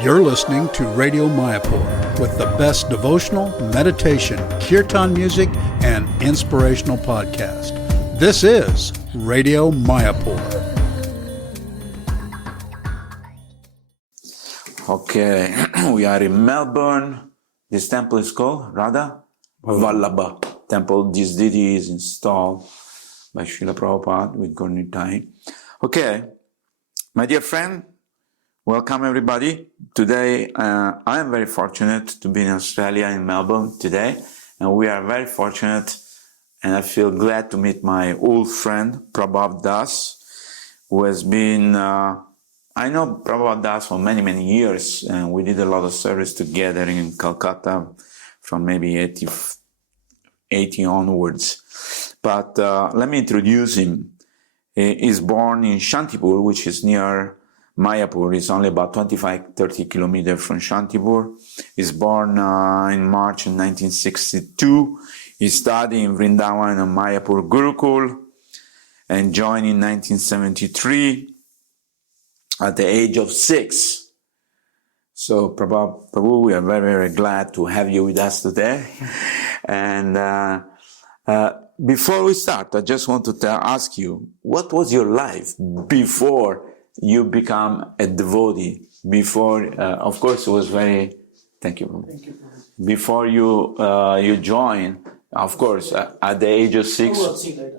You're listening to Radio Mayapur with the best devotional, meditation, kirtan music, and inspirational podcast. This is Radio Mayapur. Okay, we are in Melbourne. This temple is called Radha Vallabha Temple. This deity is installed by Srila Prabhupada with Gornitai. Okay, my dear friend, welcome everybody. Today, I am very fortunate to be in Australia, in Melbourne today. And we are very fortunate, and I feel glad to meet my old friend, Prabhava Das, who has been, I know Prabhava Das for many, many years, and we did a lot of service together in Calcutta from maybe 80 onwards. But let me introduce him. He is born in Santipur, which is near Mayapur. It's only about 25-30 kilometers from Santipur. He's born in March 1962. He studied in Vrindaban and Mayapur Gurukul and joined in 1973 at the age of 6. So, Prabhu, we are very, very glad to have you with us today. And before we start, I just want to ask you, what was your life before you become a devotee? Before, of course, it was very. Thank you. Thank you. Before you join, of course, at the age of 6.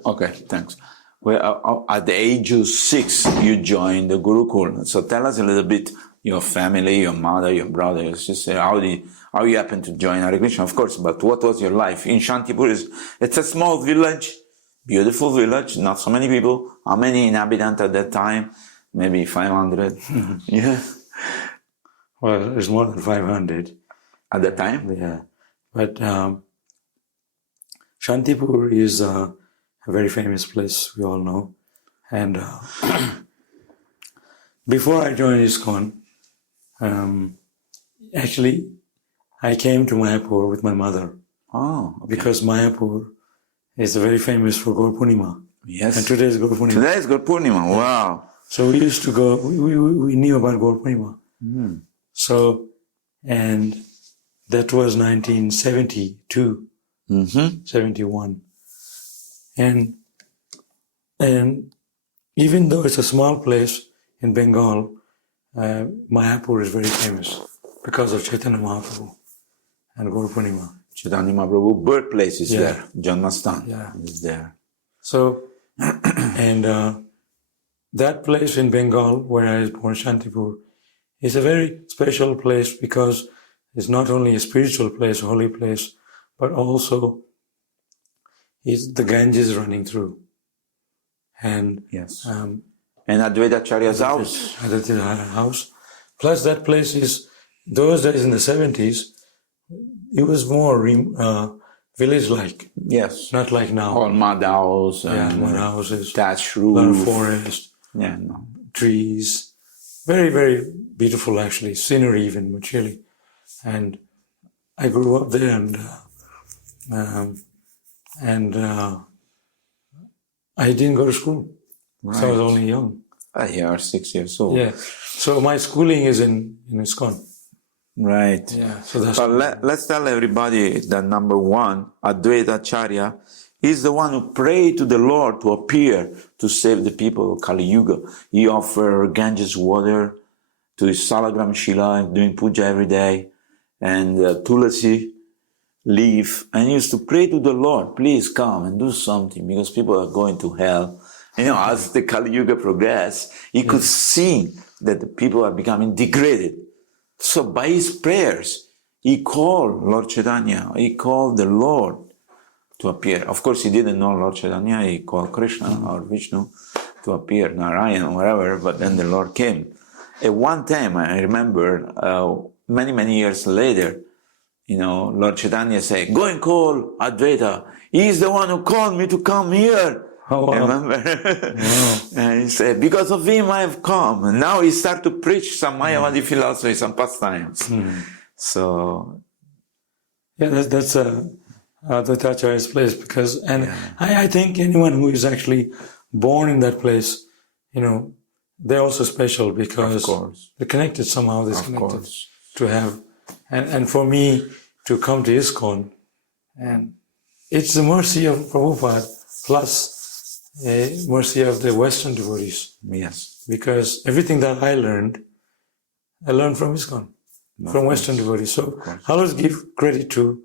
Okay, thanks. Well, at the age of 6, you joined the Gurukul. So tell us a little bit your family, your mother, your brothers. Just say how you happened to join Hare Krishna, of course. But what was your life in Santipur? It's a small village, beautiful village, not so many people. How many inhabitants at that time? Maybe 500. Yeah. Well, it's more than 500. At that time? Yeah. But Santipur is a very famous place, we all know. And before I joined ISKCON, actually, I came to Mayapur with my mother. Oh, okay. Because Mayapur is very famous for Gaur Purnima. Yes. And today is Gaur Purnima. Today is Gaur Purnima. Wow. So we used to go, we knew about Gaur Purnima. Mm. So, and that was 1972, 71. And even though it's a small place in Bengal, Mayapur is very famous because of Chaitanya Mahaprabhu and Gaur Purnima. Chaitanya Mahaprabhu birthplace is there. Janmastan is there. So, and that place in Bengal where I was born, Santipur, is a very special place because it's not only a spiritual place, a holy place, but also is the Ganges running through. And yes. And Advaita Acharya's house. Advaita house. Plus that place is, those days in the 70s, it was more village-like. Yes. Not like now. All mud house and mud houses. Thatched roof. A lot of forest. Yeah, no. Trees. Very, very beautiful actually. Scenery even, Muchili. And I grew up there and I didn't go to school. Right. So I was only young. You are 6 years old. Yeah. So my schooling is in ISKCON. Right. Yeah. So that's. But let's tell everybody that number one, Advaita Acharya, is the one who prayed to the Lord to appear to save the people of Kali Yuga. He offered Ganges water to his Salagram Shila, doing puja every day, and Tulasi leaf, and he used to pray to the Lord, please come and do something because people are going to hell. You know, as the Kali Yuga progressed, he could see that the people are becoming degraded. So by his prayers, he called Lord Chaitanya, he called the Lord to appear. Of course, he didn't know Lord Chaitanya, he called Krishna or Vishnu to appear, Narayan or whatever, but then the Lord came. At one time, I remember, many, many years later, you know, Lord Chaitanya said, go and call Advaita. He's the one who called me to come here. Oh, wow. Remember? Wow. And he said, because of him I have come. And now he started to preach some Mayavadi philosophy, some pastimes. So. Yeah, that's the Acharya's place because, and I think anyone who is actually born in that place, you know, they're also special because they're connected somehow. They're connected to have, and for me to come to ISKCON, and it's the mercy of Prabhupada plus a mercy of the Western devotees. Yes. Because everything that I learned from ISKCON, from Western devotees. So I always give credit to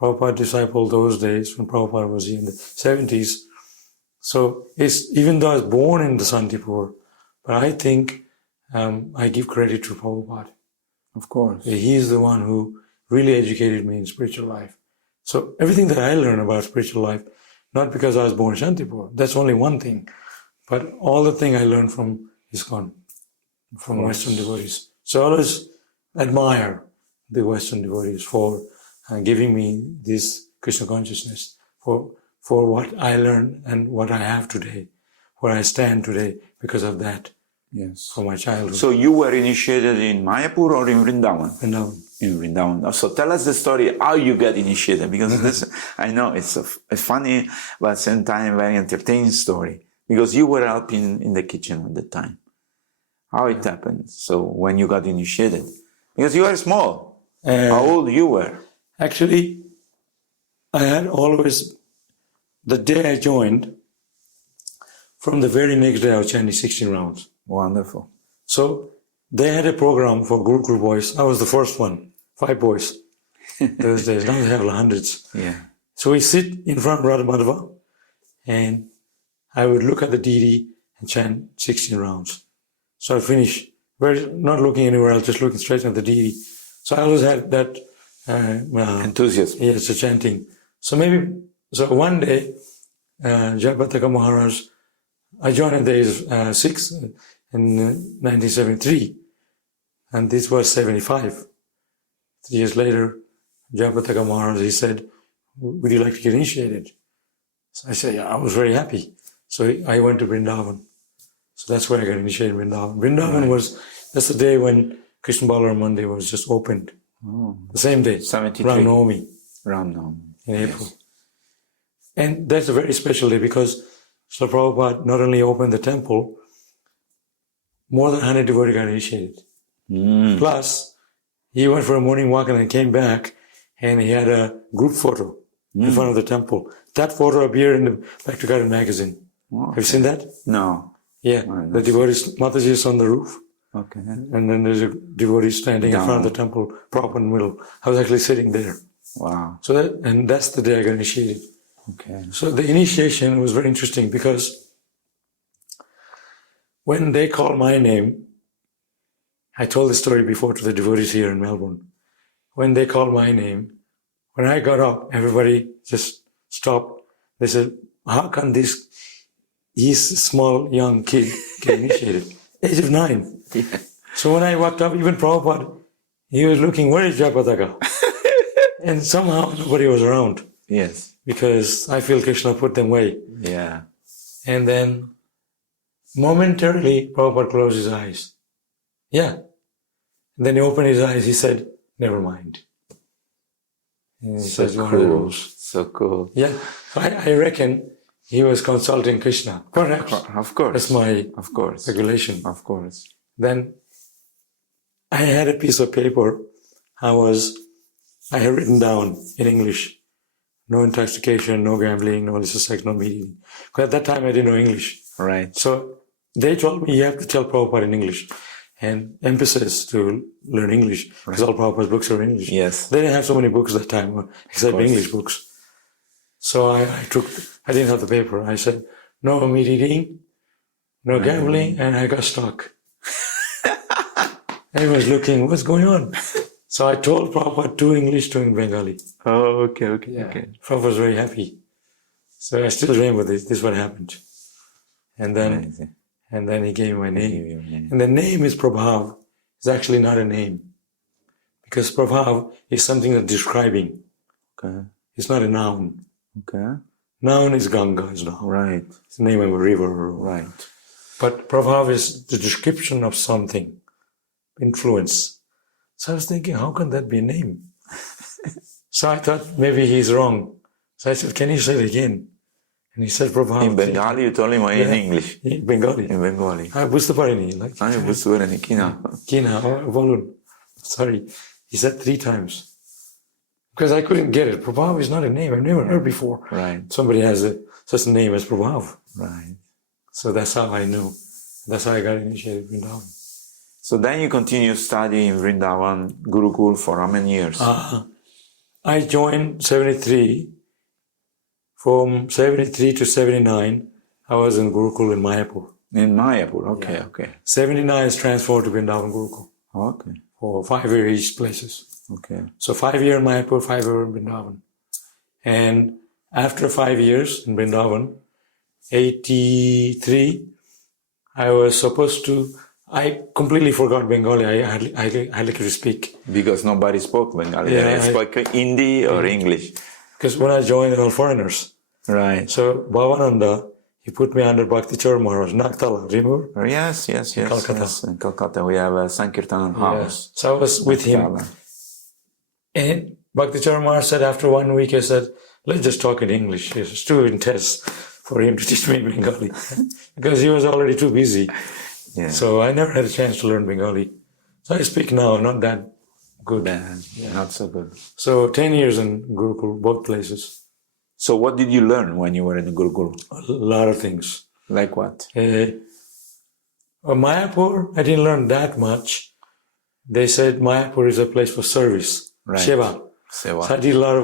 Prabhupada disciple those days when Prabhupada was in the 70s. So even though I was born in the Santipur, but I think I give credit to Prabhupada. Of course. He is the one who really educated me in spiritual life. So everything that I learned about spiritual life, not because I was born in Santipur, that's only one thing, but all the thing I learned from ISKCON, from Western devotees. So I always admire the Western devotees for giving me this Krishna consciousness, for what I learned and what I have today, where I stand today because of that. Yes. From my childhood. So you were initiated in Mayapur or in Vrindavan? Vrindavan. In Vrindavan. So tell us the story, how you got initiated, because this, I know it's a funny, but at the same time very entertaining story, because you were helping in the kitchen at the time. How it happened? So when you got initiated, because you were small, how old you were? Actually, I had always, the day I joined, from the very next day I was chanting 16 rounds. Wonderful. So they had a program for Gurukul boys. I was the first one, 5 boys those days. Now they have hundreds. Yeah. So we sit in front of Radha Madhava and I would look at the deity and chant 16 rounds. So I'd finish, not looking anywhere else, just looking straight at the deity. So I always had that enthusiasm. Yes, the chanting. So one day, Jayapataka Maharaj, I joined at the age of 6 in 1973, and this was 75. 3 years later, Jayapataka Maharaj, he said, would you like to get initiated? So I said, yeah, I was very happy. So I went to Vrindavan. So that's where I got initiated in Vrindavan. Vrindavan that's the day when Krishna Balaram Mandir was just opened. Oh. The same day, 73. Ram Navami. In April. Yes. And that's a very special day because Srila Prabhupada not only opened the temple, more than 100 devotees got initiated. Plus, he went for a morning walk and then came back and he had a group photo in front of the temple. That photo appeared in the Back to Garden magazine. Okay. Have you seen that? No. Yeah. The devotees, Mataji is on the roof. Okay. And then there's a devotee standing in front of the temple, proper in the middle. I was actually sitting there. Wow. So that's the day I got initiated. Okay. So the initiation was very interesting because when they called my name, I told the story before to the devotees here in Melbourne. When they called my name, when I got up, everybody just stopped. They said, how can he's a small young kid get initiated? Age of 9. Yeah. So when I walked up, even Prabhupada, he was looking, where is Jayapataka? And somehow nobody was around. Yes. Because I feel Krishna put them away. Yeah. And then momentarily, Prabhupada closed his eyes. Yeah. And then he opened his eyes, he said, never mind. And he So says, cool. So cool. Yeah. I reckon he was consulting Krishna. Perhaps. Of course. That's my speculation. Of course. Then I had a piece of paper. I had written down in English, no intoxication, no gambling, no illicit sex, no meeting. Because at that time I didn't know English. Right. So they told me you have to tell Prabhupada in English and emphasis to learn English because all Prabhupada's books are in English. Yes. They didn't have so many books at that time except English books. So I didn't have the paper. I said, no meat eating, no gambling, and I got stuck. Everyone's looking, what's going on? So I told Prabhupada 2 English, 2 in Bengali. Oh, okay. Prabhupada was very happy. So I still remember this is what happened. And then he gave me my name. And the name is Prabhava. It's actually not a name. Because Prabhava is something that's describing. Okay. It's not a noun. Okay. Noun is Ganga, is noun. Right. It's the name of a river. Right. But Prabhava is the description of something. Influence. So I was thinking, how can that be a name? So I thought maybe he's wrong. So I said, can you say it again? And he said, Prabhava. In Bengali, you told him, or in English? In Bengali. In Bengali. বুঝতে পারিনি. Like, বুঝতে পারেনি, কিনা? Kina, বলুন. Sorry. He said 3 times. Because I couldn't get it. Prabhava is not a name I've never heard before. Right. Somebody has such a name as Prabhava. Right. So that's how I knew. That's how I got initiated in Vrindavan. So then you continue studying in Vrindaban Gurukul for how many years? I joined 73. From 73 to 79, I was in Gurukul in Mayapur. In Mayapur, okay, okay. 79 is transferred to Vrindavan Gurukul. Okay. For 5 years each places. Okay. So 5 years in Mayapur, 5 years in Vrindavan. And after 5 years in Vrindavan, 83, I was supposed to, I completely forgot Bengali. I like to speak. Because nobody spoke Bengali. Yeah, They spoke Hindi or English. Because when I joined, they were all foreigners. Right. So Bhavananda, he put me under Bhakti Char Maharaj, Naktala, remember? Yes. Calcutta. Yes. In Calcutta, we have a Sankirtan house. So I was with him. And Bhakti Char Maharaj said after 1 week, I said, let's just talk in English. It's too intense for him to teach me Bengali. Because he was already too busy. Yeah. So I never had a chance to learn Bengali. So I speak now, not that good. Not so good. So 10 years in Gurukul, both places. So what did you learn when you were in the Gurukul? A lot of things. Like what? Mayapur, I didn't learn that much. They said Mayapur is a place for service. Right. Seva. So I did a lot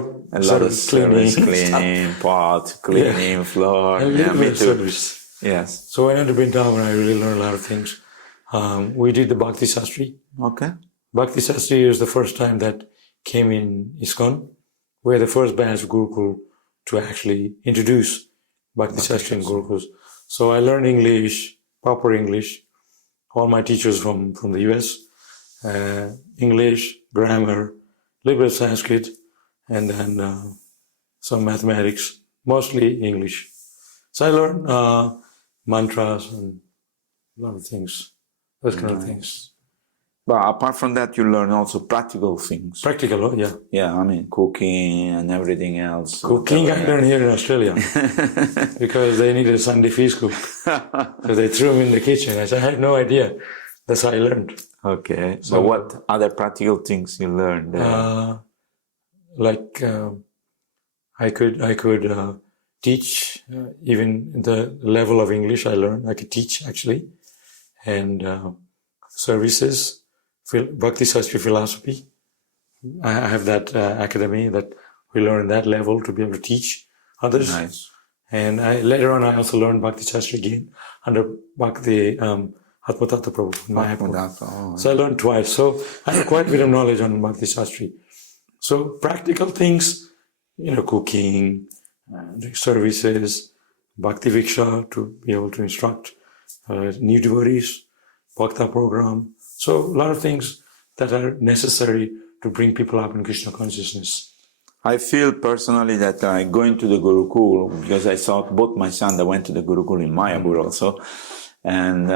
of cleaning, pot, cleaning, floor. A little bit of service. Yes. So when I went to Vrindavan, I really learned a lot of things. We did the Bhakti Sastri. Okay. Bhakti Sastri was the first time that came in ISKCON. We're the first batch of Gurukul to actually introduce Bhakti Sastri in Gurukuls. So I learned English, proper English. All my teachers from the US, English, grammar, little bit of Sanskrit, and then some mathematics, mostly English. So I learned mantras and a lot of things, those kind of things. But apart from that, you learn also practical things. Practical, yeah. Yeah, I mean, cooking and everything else. Cooking I learned here in Australia because they needed a Sunday feast cook. So they threw me in the kitchen. I said, I had no idea. That's how I learned. Okay. So what other practical things you learned? I could teach even the level of English I learned. I could teach actually. And services, Bhakti Sastri philosophy. I have that academy that we learn that level to be able to teach others. Nice. And later on, I also learned Bhakti Sastri again under Bhakti Atmatattva Prabhu in Mayapur. So I learned twice. So I have quite a bit of knowledge on Bhakti Sastri. So practical things, cooking, services, Bhakti Viksha to be able to instruct new devotees, Bhakta program. So a lot of things that are necessary to bring people up in Krishna consciousness. I feel personally that going to the Gurukul, because I saw both my son that went to the Gurukul in Mayapur also, and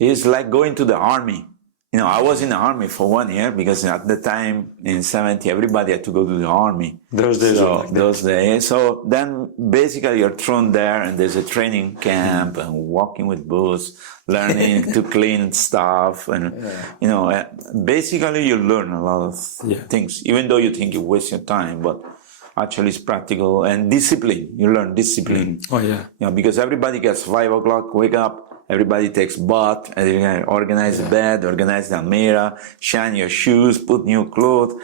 it's like going to the army. I was in the army for 1 year because at the time in 70, everybody had to go to the army. Those days. So then basically you're thrown there and there's a training camp and walking with boots, learning to clean stuff. And, basically you learn a lot of things, even though you think you waste your time, but actually it's practical and discipline. You learn discipline. Oh, yeah. Because everybody gets 5 o'clock, wake up, everybody takes bath, and you organize the bed, organize the almirah, shine your shoes, put new clothes,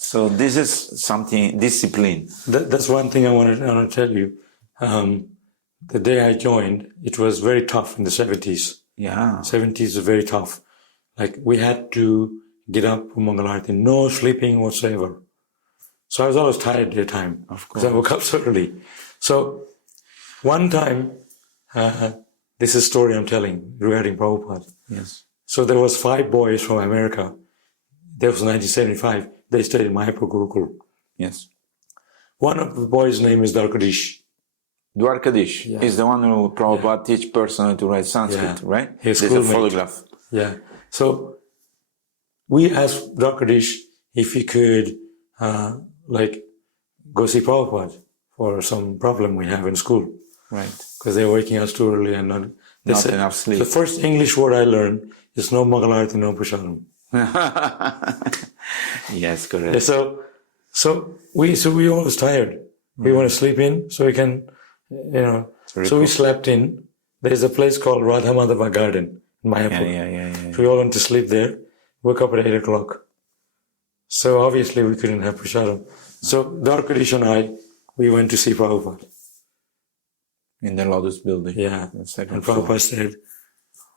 So this is something, discipline. That's one thing I want to tell you. The day I joined, it was very tough in the 70s. Yeah. 70s was very tough. Like we had to get up for Mangalarti, no sleeping whatsoever. So I was always tired at the time. Of course. Because I woke up so early. So one time, this is a story I'm telling regarding Prabhupada. Yes. So there was 5 boys from America. That was 1975. They stayed in Mayapur Gurukul. Yes. One of the boys' name is Dwarkadish. Dwarkadish is the one who Prabhupada teach personally to write Sanskrit, right? His There's a schoolmate. photograph. Yeah. So we asked Dwarkadish if he could go see Prabhupada for some problem we have in school. Right. Because they're waking us too early and not Enough sleep. The first English word I learned is no Mangalarti, no Prashadam. Yes, correct. Yeah, so we always tired. We want to sleep in so we can, so we slept in. There's a place called Radha Madhava Garden in Mayapur. Yeah. So we all went to sleep there. Woke up at 8 o'clock. So obviously we couldn't have Prashadam. So Dwarkadish and I, we went to see Prabhupada. In the Lotus building. Yeah. The second And floor. Prabhupada said,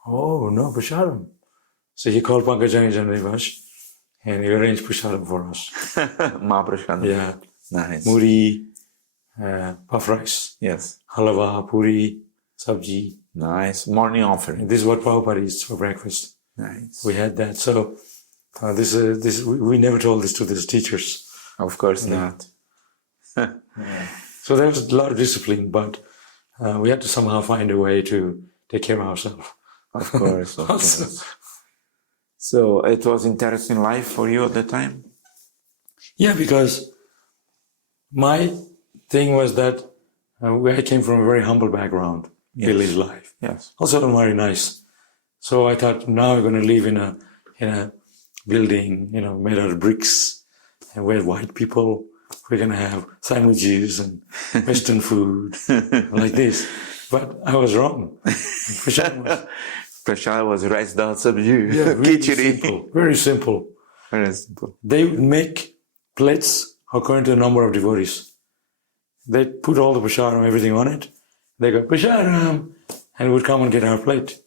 oh, no Prashadam. So he called Pankajani Janrivash and he arranged Prashadam for us. Mahaprashadam. Yeah. Nice. Muri, puff rice, Yes. halava, puri, sabji. Nice. Morning offering. And this is what Prabhupada eats for breakfast. Nice. We had that. So we never told this to the teachers. Of course not. So there was a lot of discipline, but we had to somehow find a way to take care of ourselves. Of course, of course. So it was interesting life for you at the time? Yeah, because my thing was that I came from a very humble background, village life. Yes. Also not very nice. So I thought, now we're going to live in a building, made out of bricks, and we're white people. We're going to have sandwiches and Western food like this. But I was wrong. Prashad was rice dal sabji. Yeah, really Khichdi. simple. Very simple. Very simple. They would make plates according to the number of devotees. They put all the prasadam, everything on it. They go, prasadam, and would come and get our plate.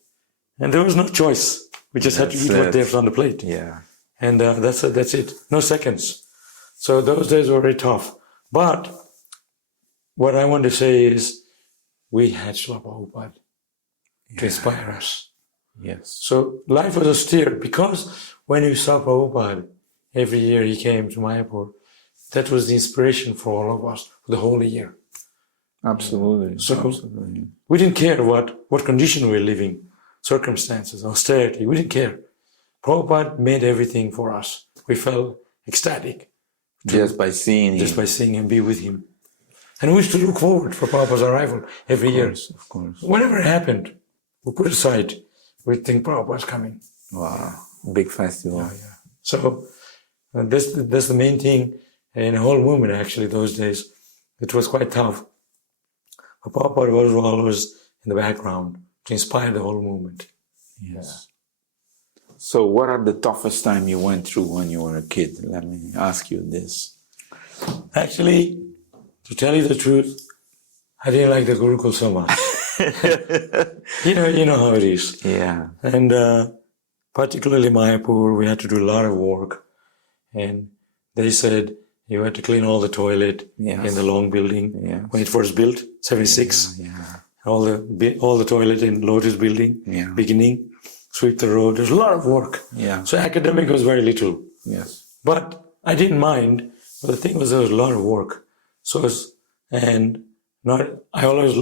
And there was no choice. We just had to eat what they have on the plate. Yeah. And that's it. No seconds. So those days were very tough. But what I want to say is we had Srila Prabhupada to inspire us. Yes. So life was austere because when you saw Prabhupada, every year he came to Mayapur, that was the inspiration for all of us for the whole year. Absolutely. So Absolutely. we didn't care what condition we were living, circumstances, austerity, we didn't care. Prabhupada made everything for us. We felt ecstatic. Just by seeing Just him. by seeing and be with him. And we used to look forward for Prabhupada's arrival every year. Of course. Whenever it happened, we put aside, we'd think Prabhupada's coming. Wow. Big festival. Yeah. So that's the main thing in the whole movement, actually, those days. It was quite tough. But Prabhupada was always in the background to inspire the whole movement. Yes. So what are the toughest time you went through when you were a kid? Let me ask you this. Actually, to tell you the truth, I didn't like the Gurukul so much. you know how it is. Yeah. And particularly Mayapur, we had to do a lot of work. And they said you had to clean all the toilet in the long building when it first built, 76. Yeah. All the toilet in Lotus building, beginning, sweep the road. There's a lot of work. Yeah. So academic was very little. Yes. But I didn't mind. But the thing was, there was a lot of work. I always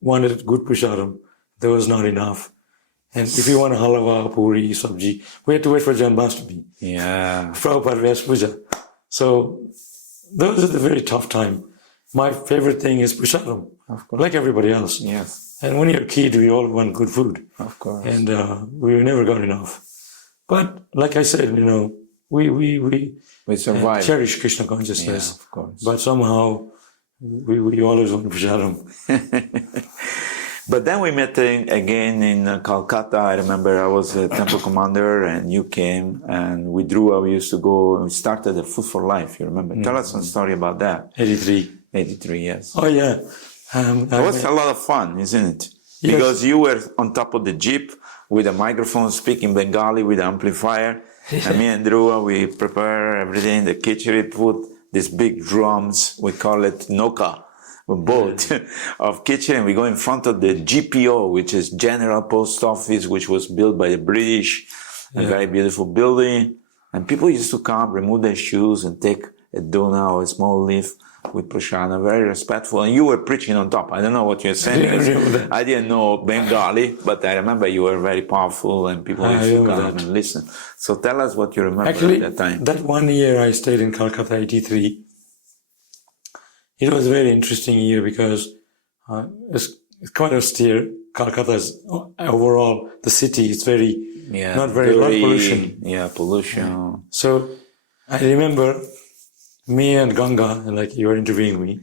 wanted good prasadam. There was not enough. And if you want a halava, puri, sabji, we had to wait for Janmashtami. Yeah. Prabhupada Vyas Puja. So those are the very tough time. My favorite thing is prasadam, Of course. like everybody else. Yes. And when you're a kid, we all want good food. Of course. And we never got enough. But like I said, we survived. cherish Krishna consciousness. Yeah, of course. But somehow we always want prasadam. But then we met again in Calcutta. I remember I was a temple commander and you came and we used to go and we started the Food for Life. You remember? Tell us some story about that. 83. 83, yes. Oh, yeah. It was a lot of fun, isn't it? Yes. Because you were on top of the jeep with a microphone speaking Bengali with an amplifier. And me and Dhruva, we prepare everything, the khichdi, put these big drums, we call it noka, a boat of khichdi, and we go in front of the GPO, which is General Post Office, which was built by the British, a very beautiful building. And people used to come, remove their shoes and take a dona or a small leaf with Prashana, very respectful. And you were preaching on top. I don't know what you're saying. I didn't know Bengali, but I remember you were very powerful and people used to come and listen. So tell us what you remember Actually, at that time. That 1 year I stayed in Calcutta, 83. it was a very interesting year because it's quite austere. Calcutta is overall, the city is very, not very, lot of pollution. Yeah, pollution. Yeah. So I remember me and Ganga, like you were interviewing me,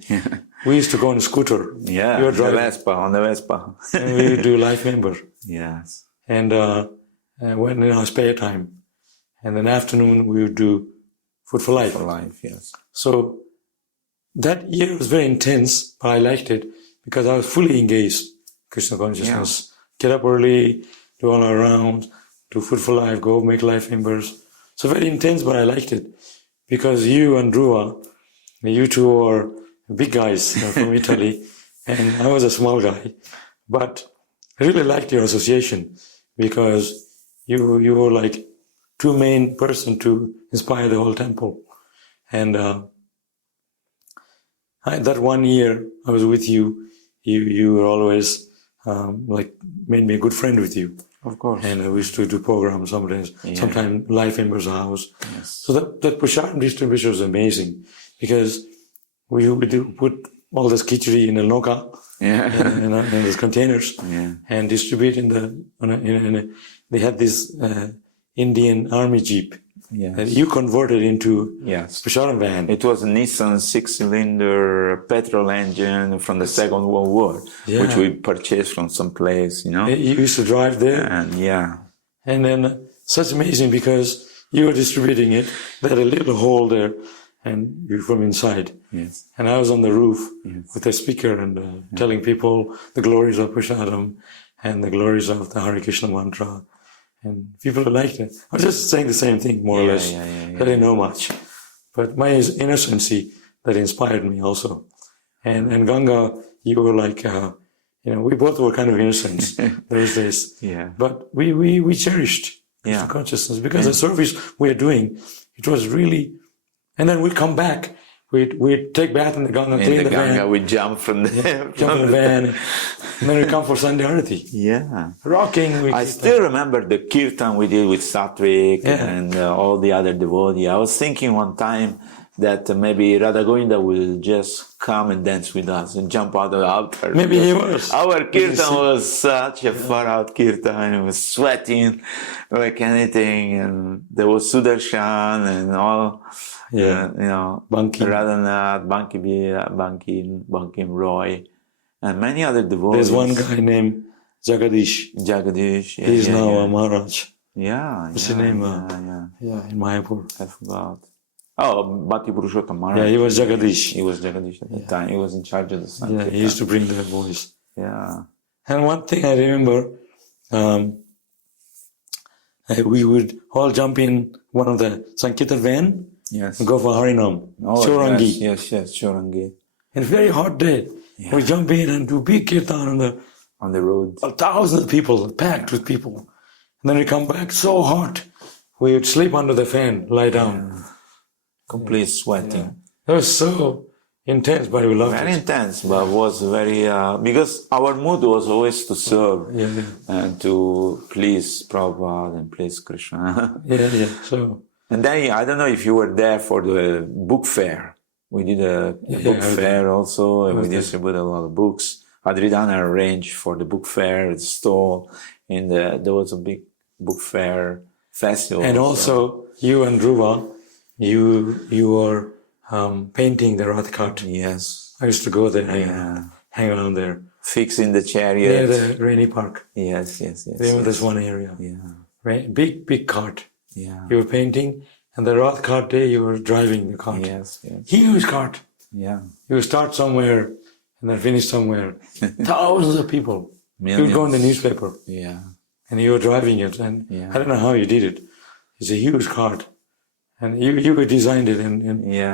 we used to go on a scooter. Yeah, we were on the Vespa. And we would do life member. Yes. And when in our spare time. And then afternoon we would do Food for Life. For Life, yes. So that year was very intense, but I liked it because I was fully engaged in Krishna consciousness. Get up early, do all our rounds, do Food for Life, go make life members. So very intense, but I liked it because you and Dhruva, you two are big guys from Italy, and I was a small guy. But I really liked your association because you were like two main person to inspire the whole temple. And that 1 year I was with you, you were always like made me a good friend with you. Of course. And we used to do programs sometimes Life Members House. Yes. So that Prashad distribution was amazing because we would put all this khichdi in a noka, in these containers, and distribute they had this Indian army jeep that you converted into Prashadam van. It was a Nissan 6-cylinder petrol engine from the Second World War, which we purchased from some place, You used to drive there. And then such amazing because you were distributing it. They had a little hole there and you from inside. Yes. And I was on the roof with a speaker and telling people the glories of Prashadam and the glories of the Hare Krishna mantra. And people liked it. I was just saying the same thing, more or less. I didn't know much. But my innocency, that inspired me also. And Ganga, you were like, we both were kind of innocent those days. But we cherished Krishna consciousness because the service we are doing, it was really... And then we'd come back. We'd take bath in the Ganga, clean the van. We'd jump from the... jump in the van. And then we'd come for Sunday Arati. Yeah. Rocking. I still remember the kirtan we did with Satvik and all the other devotees. I was thinking one time that maybe Radha Govinda will just come and dance with us and jump out of the altar. Maybe he was. Our kirtan was such a far-out kirtan. It was sweating like anything. And there was Sudarshan and all... Bankim. Radhanath, Bankim Roy, and many other devotees. There's one guy named Jagadish. He's now a Maharaj. What's his name? In Mayapur. I forgot. Oh, Bhakti Purushottam Maharaj. Yeah, he was Jagadish. He was Jagadish at the time. He was in charge of the Sankirtan. Yeah, he used to bring the boys. Yeah. And one thing I remember, we would all jump in one of the Sankirtan van. Yes. And go for Harinam. Chorangi. Yes, Chorangi. And very hot day. Yeah. We jump in and do big kirtan on the road. Thousands of people, packed with people. And then we come back so hot. We would sleep under the fan, lie down. Yeah. Complete sweating. Yeah. It was so intense, but we loved it. Very intense, but was very... because our mood was always to serve and to please Prabhupada and please Krishna. So... And then, I don't know if you were there for the book fair. We did a book fair also, and we distributed a lot of books. Adridana arranged for the book fair, the stall, and there was a big book fair festival. And also, you and Dhruva, you were painting the Rath Cart. Yes. I used to go there, hang around there. Fixing the chariot. Near the Rainy Park. Yes. There was one area. Yeah. Big cart. Yeah. You were painting, and the Rath Cart day, you were driving the cart. Yes. Huge cart. Yeah. You would start somewhere and then finish somewhere. Thousands of people. Millions. You would go in the newspaper. Yeah. And you were driving it, and I don't know how you did it. It's a huge cart. And you designed it, and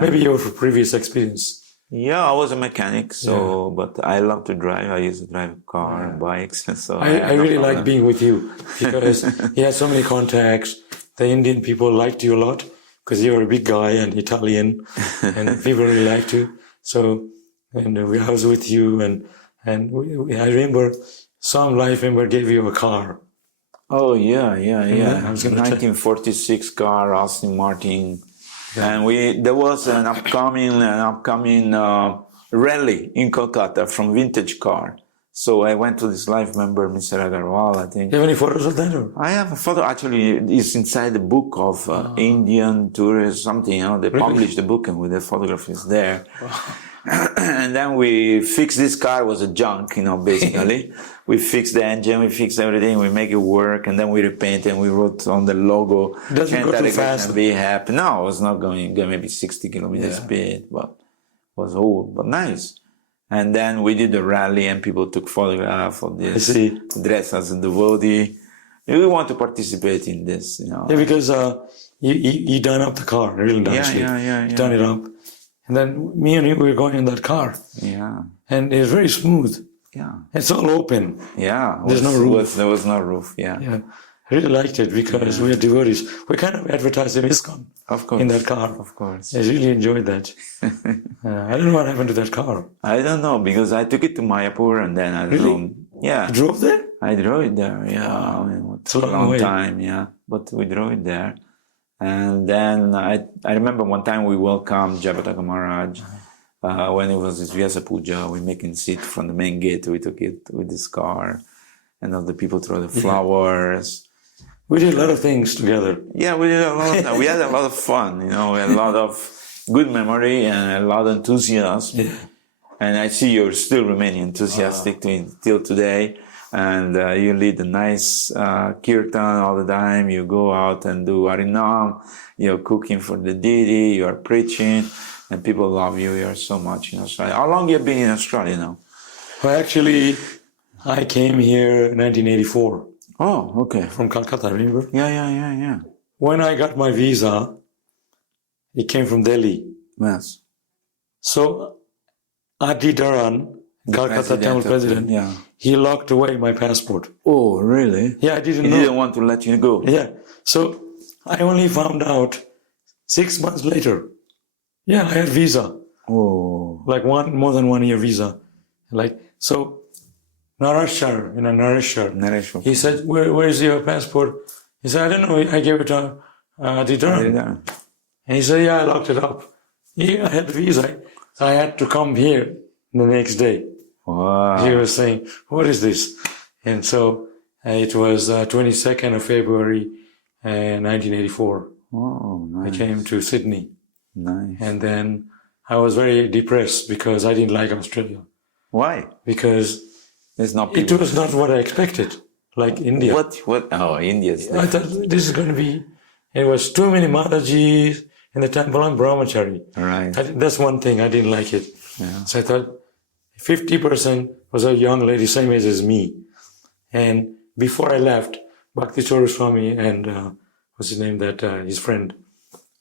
maybe your previous experience. Yeah, I was a mechanic, but I love to drive. I used to drive a car and bikes. So I really like being with you because you had so many contacts. The Indian people liked you a lot because you were a big guy and Italian, and people really liked you. So, and I was with you, and I remember some life member gave you a car. Oh yeah. 1946 car, Aston Martin, and there was an upcoming rally in Kolkata from vintage car. So I went to this life member, Mr. Agarwal, I think. You have any photos of that? Or? I have a photo, actually, it's inside the book of Indian tourists, something, they published the book and with the photograph is there. And then we fixed this car, was a junk, basically. We fixed the engine, we fixed everything, we make it work, and then we repainted and we wrote on the logo, doesn't go too fast. Be happy. No, it was not going maybe 60 kilometers speed, but it was old, but nice. And then we did the rally and people took photographs of this, dressed as a devotee. We want to participate in this, Yeah, because you done up the car really nicely. Yeah. You done it up. And then me and you were going in that car. Yeah. And it was very smooth. Yeah. It's all open. Yeah. There's no roof. There was no roof, yeah. Yeah. I really liked it because we are devotees. We kind of advertised in ISKCON. Of course. In that car. Of course. I really enjoyed that. I don't know what happened to that car. I don't know, because I took it to Mayapur and then I don't know. Yeah. You drove there? I drove it there, yeah. Wow. I mean, it's a long time, yeah. But we drove it there. And then I remember one time we welcomed Jayapataka Maharaj. When it was his Vyasa Puja, we making seat from the main gate. We took it with this car. And all the people throw the flowers. We did a lot of things together. Yeah, we did a lot of we had a lot of fun, we had a lot of good memory and a lot of enthusiasm. Yeah. And I see you're still remaining enthusiastic till today. And you lead a nice kirtan all the time. You go out and do harinam. You're cooking for the deity. You are preaching. And people love you. You are so much in Australia. How long have you been in Australia now? Well, actually, I came here in 1984. Oh, okay. From Calcutta, remember? Yeah. When I got my visa, it came from Delhi. Yes. So, Adi Dharan, Calcutta Temple president, he locked away my passport. Oh, really? Yeah, I didn't know. He didn't want to let you go. Yeah. So, I only found out 6 months later. Yeah, I had visa. Oh. Like more than 1 year visa. So, Nareshwar. He said, where is your passport? He said, I don't know. I gave it to Adi Dharan. And he said, yeah, I locked it up. Yeah, I had the visa. So I had to come here the next day. Wow. He was saying, what is this? And so it was 22nd of February 1984. Oh, nice. I came to Sydney. Nice. And then I was very depressed because I didn't like Australia. Why? Because it was not what I expected, like India. What? Oh, India. I thought this is going to be, it was too many Matajis in the temple on Brahmachari. Right. That's one thing, I didn't like it. Yeah. So I thought 50% was a young lady, same age as me. And before I left, Bhakti Swami and, what's his name, his friend?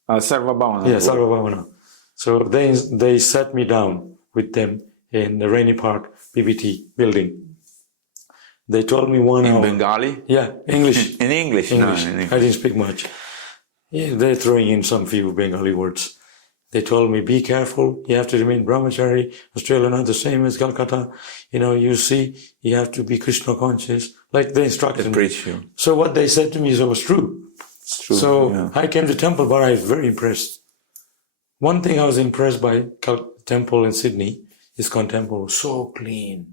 Sarva Bhavana. Yeah, Sarva Bhavana. So they sat me down with them in the Rainy Park PBT building. They told me 1 hour. In Bengali? Yeah, English. In English? English. No, in English. I didn't speak much. Yeah, they're throwing in some few Bengali words. They told me, be careful. You have to remain brahmachari. Australia not the same as Calcutta. You see, you have to be Krishna conscious. Like they instructed me. Preach you. So what they said to me was true. It's true. So I came to temple, but I was very impressed. One thing I was impressed by temple in Sydney, ISKCON temple, was so clean.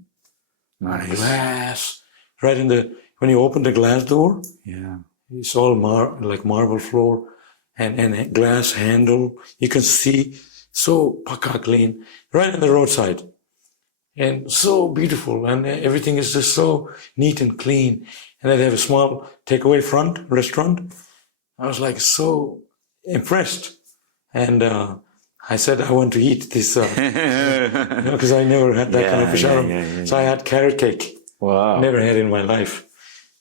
Nice. Glass. Right when you open the glass door, it's all like marble floor and a glass handle. You can see so paka clean, right on the roadside. And so beautiful. And everything is just so neat and clean. And then they have a small takeaway restaurant. I was like so impressed. And I said, I want to eat this, because I never had that kind of prasadam. So I had carrot cake. Wow. Never had in my life.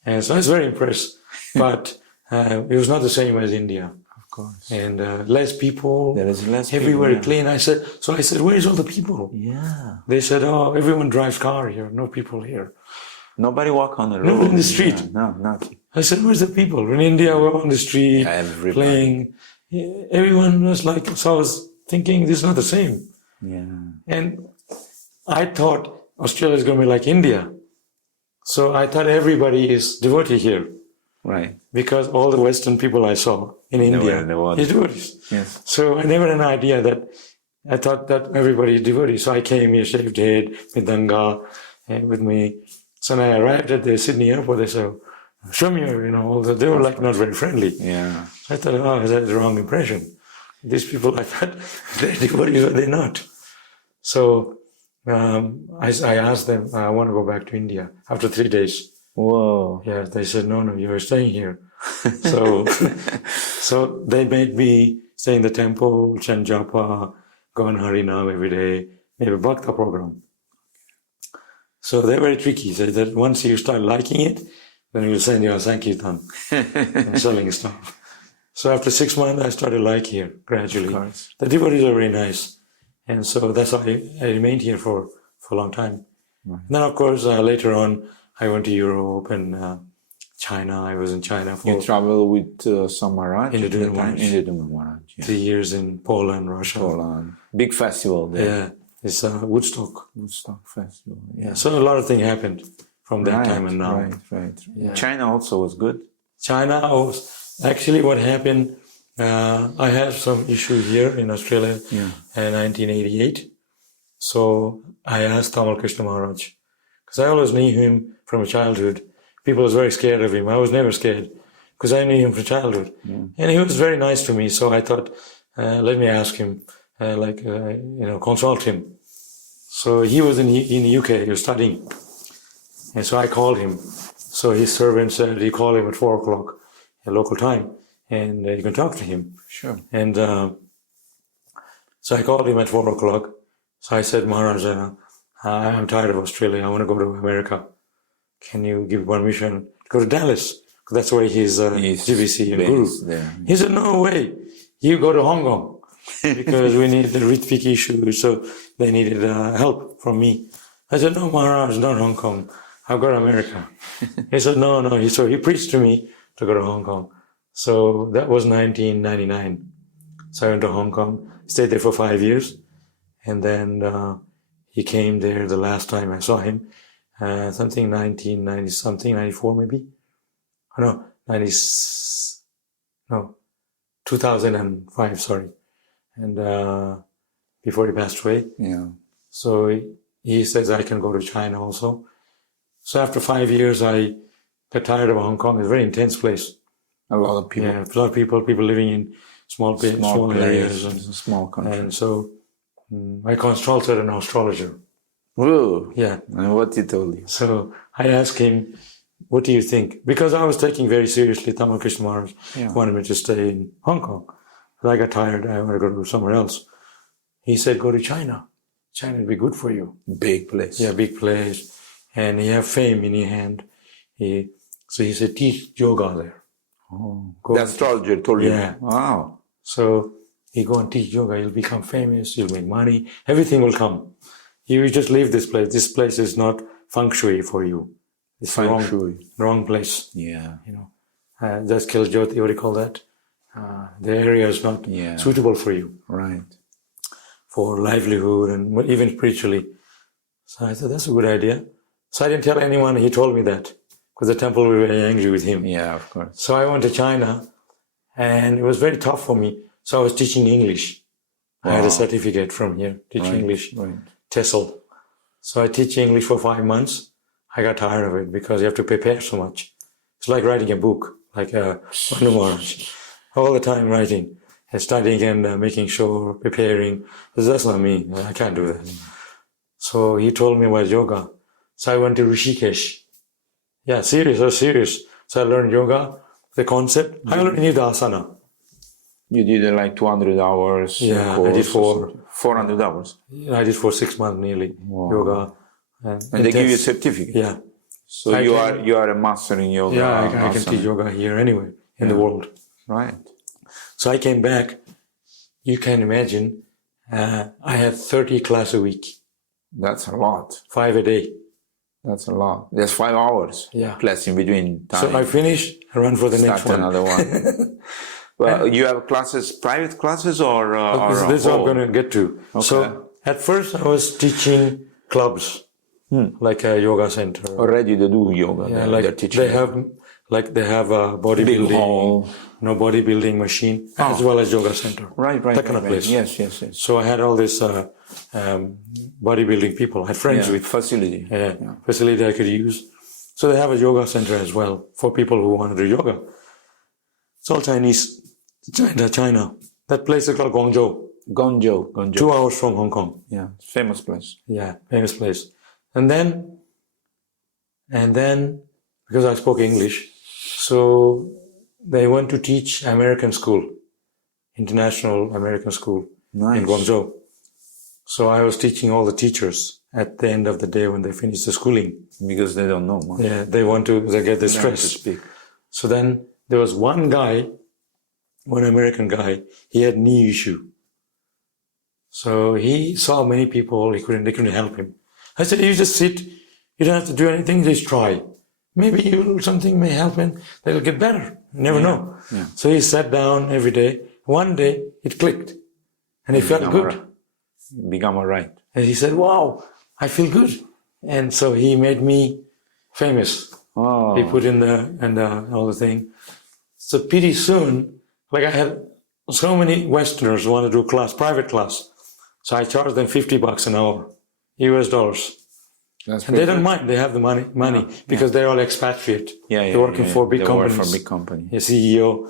And so I was very impressed. But it was not the same as India. Of course. And less people. There is less everywhere people, clean. I said, where is all the people? Yeah. They said, oh, everyone drives car here. No people here. Nobody walk on the road. No, in the street. Yeah, no, nothing. I said, where's the people? In India, we're on the street playing. Everyone was like, so I was thinking, this is not the same. Yeah. And I thought Australia is going to be like India. So I thought everybody is devotee here. Right. Because all the Western people I saw in India is devotees. Yes. So I never had an idea that I thought that everybody is devotee. So I came here, shaved head, with Ganga, and with me. So when I arrived at the Sydney airport, they said, show me, all that. They were like not very friendly. Yeah. So I thought, oh, is that the wrong impression? These people, I thought, they're devotees, or they're not. So I asked them, I want to go back to India after 3 days. Whoa. Yeah, they said, no, you're staying here. So they made me stay in the temple, chant japa, go on Harinam every day, maybe Bhakta program. So they're very tricky. They said that once you start liking it, then we'll send you a Sankirtan and selling stuff. So after 6 months, I started liking here gradually. The devotees are very nice. And so that's why I remained here for a long time. Right. Then, of course, later on, I went to Europe and China. I was in China for... You traveled with some Maharaj? Indra Maharaj. Yeah. 3 years in Poland, Russia. Poland. Big festival there. Yeah. It's Woodstock. Woodstock Festival. Yeah. So a lot of things happened from that time and now. Right. Yeah. China also was good. China was... Actually, what happened... I had some issue here in Australia in 1988. So I asked Tamal Krishna Maharaj, because I always knew him from childhood. People was very scared of him. I was never scared because I knew him from childhood. Yeah. And he was very nice to me. So I thought, let me ask him, consult him. So he was in the UK, he was studying. And so I called him. So his servant said, he called him at 4 o'clock at local time. And you can talk to him. Sure. And so I called him at 4 o'clock. So I said, Maharaj, I'm tired of Australia. I want to go to America. Can you give permission to go to Dallas? Because that's where he's GBC and Guru. There. He said, no way. You go to Hong Kong. Because we need the Ritvik issue. So they needed help from me. I said, no, Maharaj, not Hong Kong. I'll go to America. He said, no. So he preached to me to go to Hong Kong. So that was 1999. So I went to Hong Kong, stayed there for 5 years. And then he came there the last time I saw him, 94 maybe. 2005, sorry. And before he passed away. Yeah. So he says I can go to China also. So after 5 years, I got tired of Hong Kong. It's a very intense place. A lot of people. Yeah, a lot of people living in small areas. And small countries. And so I consulted an astrologer. Whoa. Yeah. And what he told you? So I asked him, what do you think? Because I was taking very seriously, Tamal Krishna Maharaj wanted me to stay in Hong Kong. But I got tired. I want to go to somewhere else. He said, go to China. China would be good for you. Big place. Yeah, big place. And you have fame in your hand. So he said, teach yoga there. Oh, the astrologer told you? Yeah. Wow. So you go and teach yoga, you'll become famous, you'll make money, everything will come. You just leave this place. This place is not feng shui for you. It's wrong place. Yeah. That's Kiljoti, what do you call that? The area is not suitable for you. Right. For livelihood and even spiritually. So I thought, that's a good idea. So I didn't tell anyone, he told me that. Because the temple were very angry with him. Yeah, of course. So I went to China, and it was very tough for me. So I was teaching English. Wow. I had a certificate from here, teaching English, TESOL. So I teach English for 5 months. I got tired of it because you have to prepare so much. It's like writing a book, like Bhanu Maharaj. All the time writing and studying and making sure, preparing. That's not me. I can't do that. So he told me about yoga. So I went to Rishikesh. Yeah, serious. So I learned yoga, the concept. I already knew the asana. You did like 200 hours? Yeah, I did 400 hours? I did for 6 months nearly, yoga. And they give you a certificate? Yeah. So you are a master in yoga? Yeah, I can teach yoga here anywhere in the world. Right. So I came back. You can imagine, I had 30 classes a week. That's a lot. 5 a day. That's a lot. There's 5 hours. Yeah. Plus in between time. So I finish, I run for the next one. Another one. Well, you have classes, private classes or this is what I'm going to get to. Okay. So at first I was teaching clubs, like a yoga center. Already they do yoga. Yeah, like they have Like they have a Big hall. bodybuilding machine as well as yoga center. Right. That kind of place. Yes. So I had all this bodybuilding people. I had friends with facility. Facility I could use. So they have a yoga center as well for people who want to do yoga. It's all Chinese. China. That place is called Guangzhou. 2 hours from Hong Kong. Yeah, famous place. Yeah, famous place. And then, because I spoke English, so they went to teach American school, international American school in Guangzhou. So I was teaching all the teachers at the end of the day when they finish the schooling. Because they don't know much. Yeah, they get the stress. To speak. So then there was one American guy, he had knee issue. So he saw many people, they couldn't help him. I said, you just sit, you don't have to do anything, just try. Maybe something may help him, they'll get better. You never know. Yeah. So he sat down every day. One day it clicked and he felt good. Become all right. And he said, wow, I feel good. And so he made me famous. Oh. He put in all the thing. So pretty soon, like I had so many Westerners who want to do private class. So I charged them $50 an hour, US dollars. And they don't mind. They have the money because they're all expatriate. They're working for big companies. Work for big company. A CEO.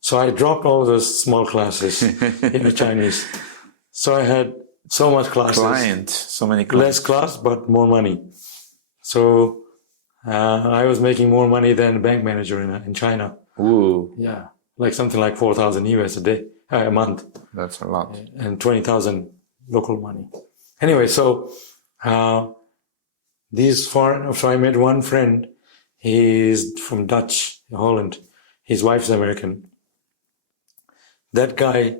So I dropped all those small classes in the Chinese. So I had so much classes. So many clients. Less class, but more money. So I was making more money than a bank manager in China. Ooh. Yeah. Like something like 4,000 US a month. That's a lot. And 20,000 local money. Anyway, so so I made one friend. He's from Holland. His wife's American. That guy,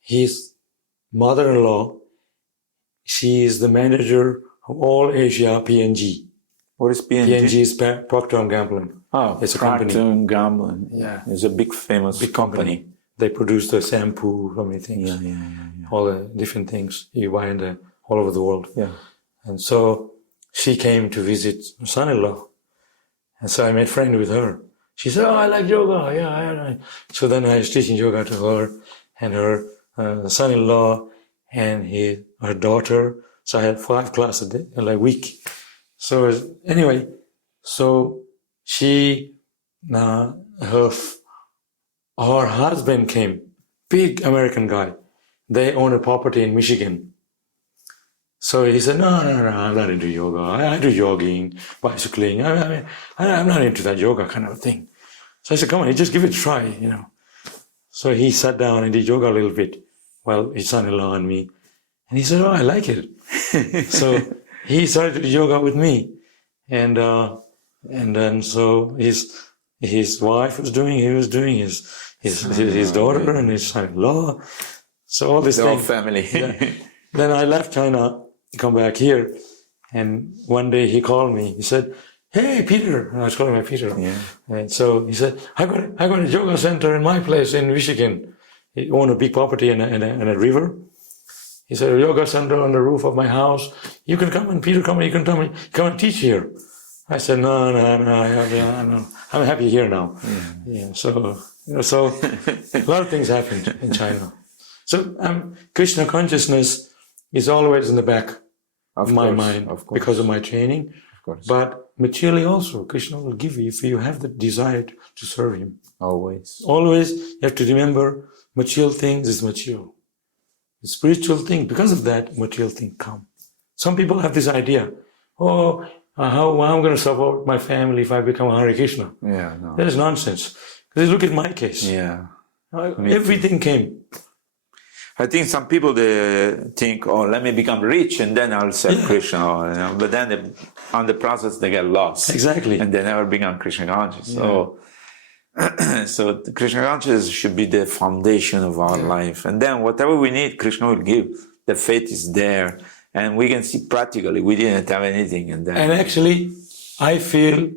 his mother-in-law, she is the manager of all Asia P&G. What is P&G? P&G is Procter & Gamble. Oh, it's a Procter company. & Gamble. Yeah. It's a big famous company. They produce the shampoo, so many things. Yeah. All the different things you buy all over the world. Yeah. And so she came to visit her son-in-law. And so I made friends with her. She said, oh, I like yoga. Yeah. So then I was teaching yoga to her and her son-in-law and her daughter. So I had 5 classes a week. So anyway, so she, her husband came, big American guy. They own a property in Michigan. So he said, no, I'm not into yoga. I do jogging, bicycling. I'm not into that yoga kind of thing. So I said, come on, just give it a try, So he sat down and did yoga a little bit. Well, his son-in-law and me. And he said, oh, I like it. So he started to do yoga with me. And then so his wife was doing, he was doing his daughter and his son-in-law. So all this thing. The whole family. Yeah. Then I left China, come back here. And one day he called me. He said, hey, Peter. And I was calling him Peter. Yeah. And so he said, I got a yoga center in my place in Michigan. He owned a big property in a river. He said, a yoga center on the roof of my house. You can come and Peter, you can come and teach here. I said, no, I'm happy here now. Yeah. So a lot of things happened in China. So Krishna consciousness is always in the back of my mind because of my training. Of course. But materially also, Krishna will give you if you have the desire to serve him. Always. Always, you have to remember, material things is material. The spiritual thing, because of that, material thing come. Some people have this idea, how I'm going to support my family if I become a Hare Krishna. Yeah, no. That is nonsense. Because look at my case. Yeah. Everything came. I think some people, they think, let me become rich and then I'll serve Krishna. But then on the process, they get lost. Exactly. And they never become Krishna conscious. Yeah. So the Krishna consciousness should be the foundation of our life. And then whatever we need, Krishna will give. The faith is there. And we can see practically, we didn't have anything. And actually, I feel,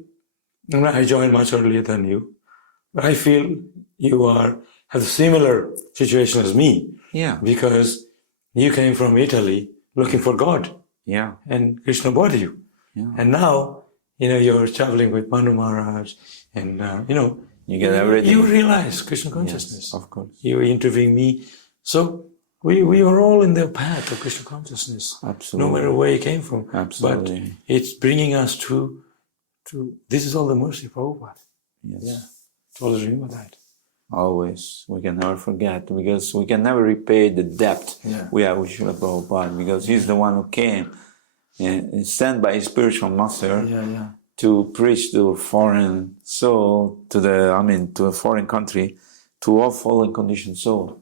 I joined much earlier than you, but I feel you have a similar situation as me. Yeah. Because you came from Italy looking for God. Yeah. And Krishna brought you. Yeah. And now, you're traveling with Bhanu Maharaj And, You get everything. You realize Krishna consciousness. Yes, of course. You were interviewing me. So we are all in the path of Krishna consciousness. Absolutely. No matter where you came from. Absolutely. But it's bringing us to this is all the mercy of Prabhupada. Yes. Yeah. To always remember that. Always. We can never forget, because we can never repay the debt we have with Srila Prabhupada, because he's the one who came and sent by his spiritual master to preach to a foreign soul, to a foreign country, to all fallen conditioned soul.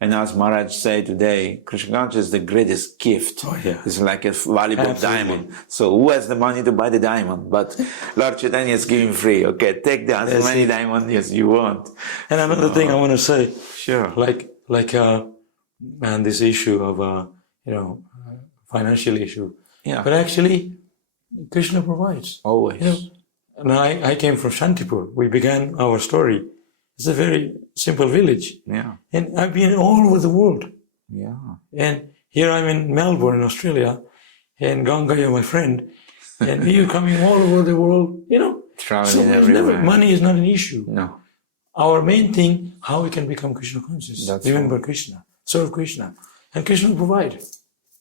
And as Maharaj said today, Krishna consciousness is the greatest gift. Oh, yeah. It's like a valuable diamond. So who has the money to buy the diamond? But Lord Chaitanya is giving free. Okay, take as many diamonds as you want. And another thing I want to say, sure, and this issue of financial issue. Yeah. But actually, Krishna provides. Always. And I came from Santipur. We began our story. It's a very simple village. Yeah. And I've been all over the world. Yeah. And here I'm in Melbourne, in Australia. And Ganga, you're my friend. And you're coming all over the world, Traveling everywhere. Money is not an issue. No. Our main thing, how we can become Krishna conscious. Remember Krishna. Serve Krishna. And Krishna will provide.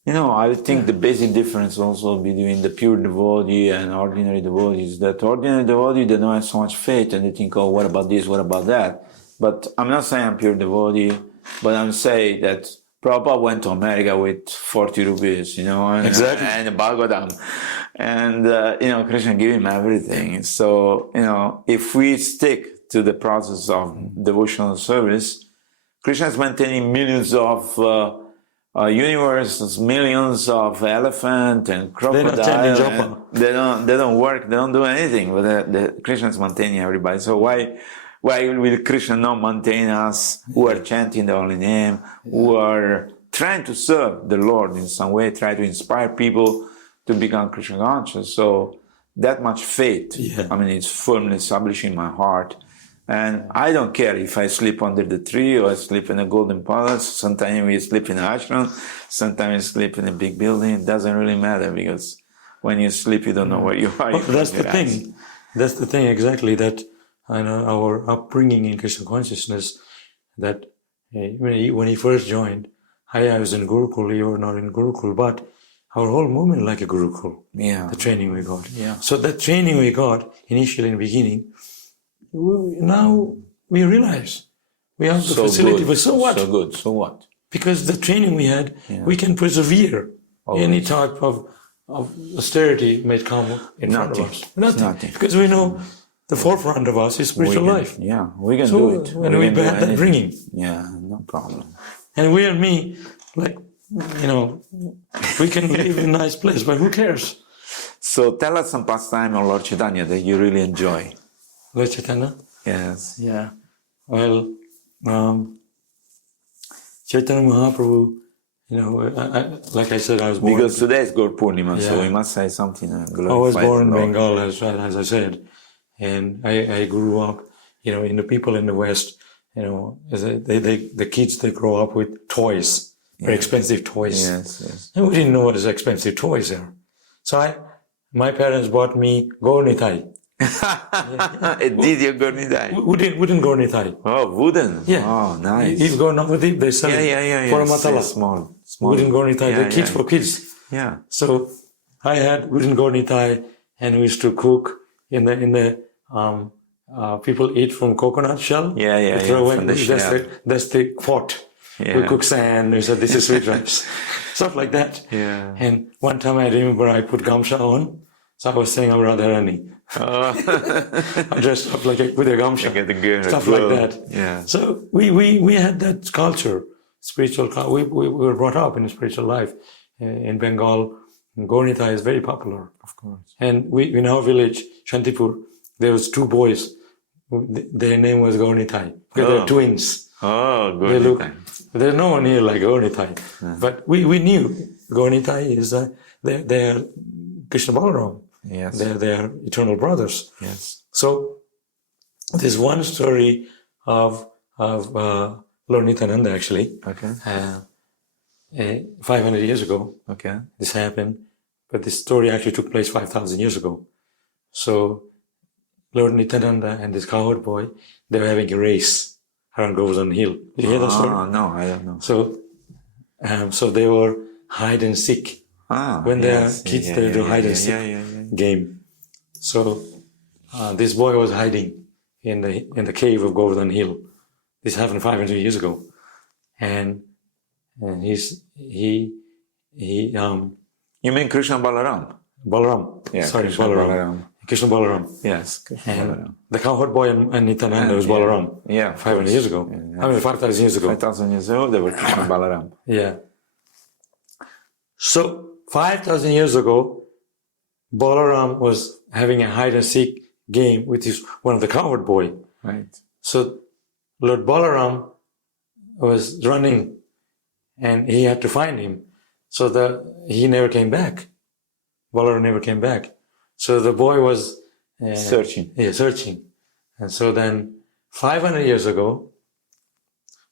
I think the basic difference also between the pure devotee and ordinary devotee is that ordinary devotee, they don't have so much faith and they think, oh, what about this, what about that? But I'm not saying I'm pure devotee, but I'm saying that Prabhupada went to America with 40 rupees, and, exactly. And a Bhagavatam. And, Krishna gave him everything. So, if we stick to the process of devotional service, Krishna is maintaining millions of universes, millions of elephant and crocodile. They don't work. They don't do anything. But the Krishna is maintaining everybody. So why will Krishna not maintain us who are chanting the holy name, who are trying to serve the Lord in some way, try to inspire people to become Krishna conscious? So that much faith, it's firmly established in my heart. And I don't care if I sleep under the tree or I sleep in a golden palace. Sometimes we sleep in an ashram. Sometimes we sleep in a big building. It doesn't really matter, because when you sleep, you don't know where you are. That's the thing. That's the thing, exactly, that our upbringing in Krishna consciousness, that when he first joined, I was in Gurukul, you were not in Gurukul, but our whole movement like a Gurukul. Yeah. The training we got. Yeah. So that training we got initially in the beginning, now we realize we have the facility, but so what? So good, so what? Because the training we had, we can persevere. Any type of austerity may come in front of us. Nothing. Because we know the forefront of us is spiritual life. Yeah, we can do it. And we had that bringing. Yeah, no problem. And we and me, we can live in a nice place, but who cares? So tell us some pastime on Lord Chaitanya that you really enjoy. Lord Chaitanya? Yes. Yeah. Well, Chaitanya Mahaprabhu, like I said, I was born... Because today is Gaur Purnima, so we must say something. I was born in Bengal, as I said. And I grew up, in the people in the West, the kids, they grow up with toys, very expensive toys. Yes. And we didn't know what expensive toys are. So my parents bought me Gaur Nitai. Did you Gaur Nitai? Wooden Gaur Nitai. Oh, wooden? Yeah. Oh, nice. If Gaur Navadip, they sell it for a matala. Small. Wooden Gaur Nitai, the kids for kids. Yeah. So I had wooden Gaur Nitai, and we used to cook in the people eat from coconut shell. Yeah. From the shell. That's the pot. Yeah. We cook sand. We said, this is sweet rice. Stuff like that. Yeah. And one time I remember I put gamsha on. So I was saying, I'm Radharani. I dressed up with a gamsha. Stuff like that. Yeah. So we had that culture, spiritual. We were brought up in a spiritual life. In Bengal, Gaur Nitai is very popular. Of course. And in our village, Santipur, there was two boys. Their name was Gaur Nitai. Because they're twins. Oh, Gaur Nitai. There's no one here like Gaur Nitai. Yeah. But we knew Gaur Nitai is, they're Krishna Balaram. Yes. They're eternal brothers. Yes. So there's one story of Lord Nityananda, actually. Okay. 500 years ago. Okay. This happened. But this story actually took place 5,000 years ago. So Lord Nityananda and this cowherd boy, they were having a race around Govardhan Hill. Did you hear that story? No, I don't know. So they were hide and seek. When they are kids, they do hide and seek game. So this boy was hiding in the cave of Govardhan Hill. This happened 500 years ago, and he You mean Krishna Balaram? Balaram. Yeah, Sorry, Krishna Balaram. Krishna Balaram. Yes, Krishna Balaram. The cowherd boy and Nityananda was Balaram. Yeah, 500 years ago. Yeah. I mean, 5,000 years ago. 5,000 years ago, they were Krishna Balaram. Yeah. So 5,000 years ago, Balaram was having a hide and seek game with one of the cowherd boy. Right. So Lord Balaram was running, and he had to find him. So he never came back. Balaram never came back. So the boy was Searching. Yeah, searching. And so then 500 years ago,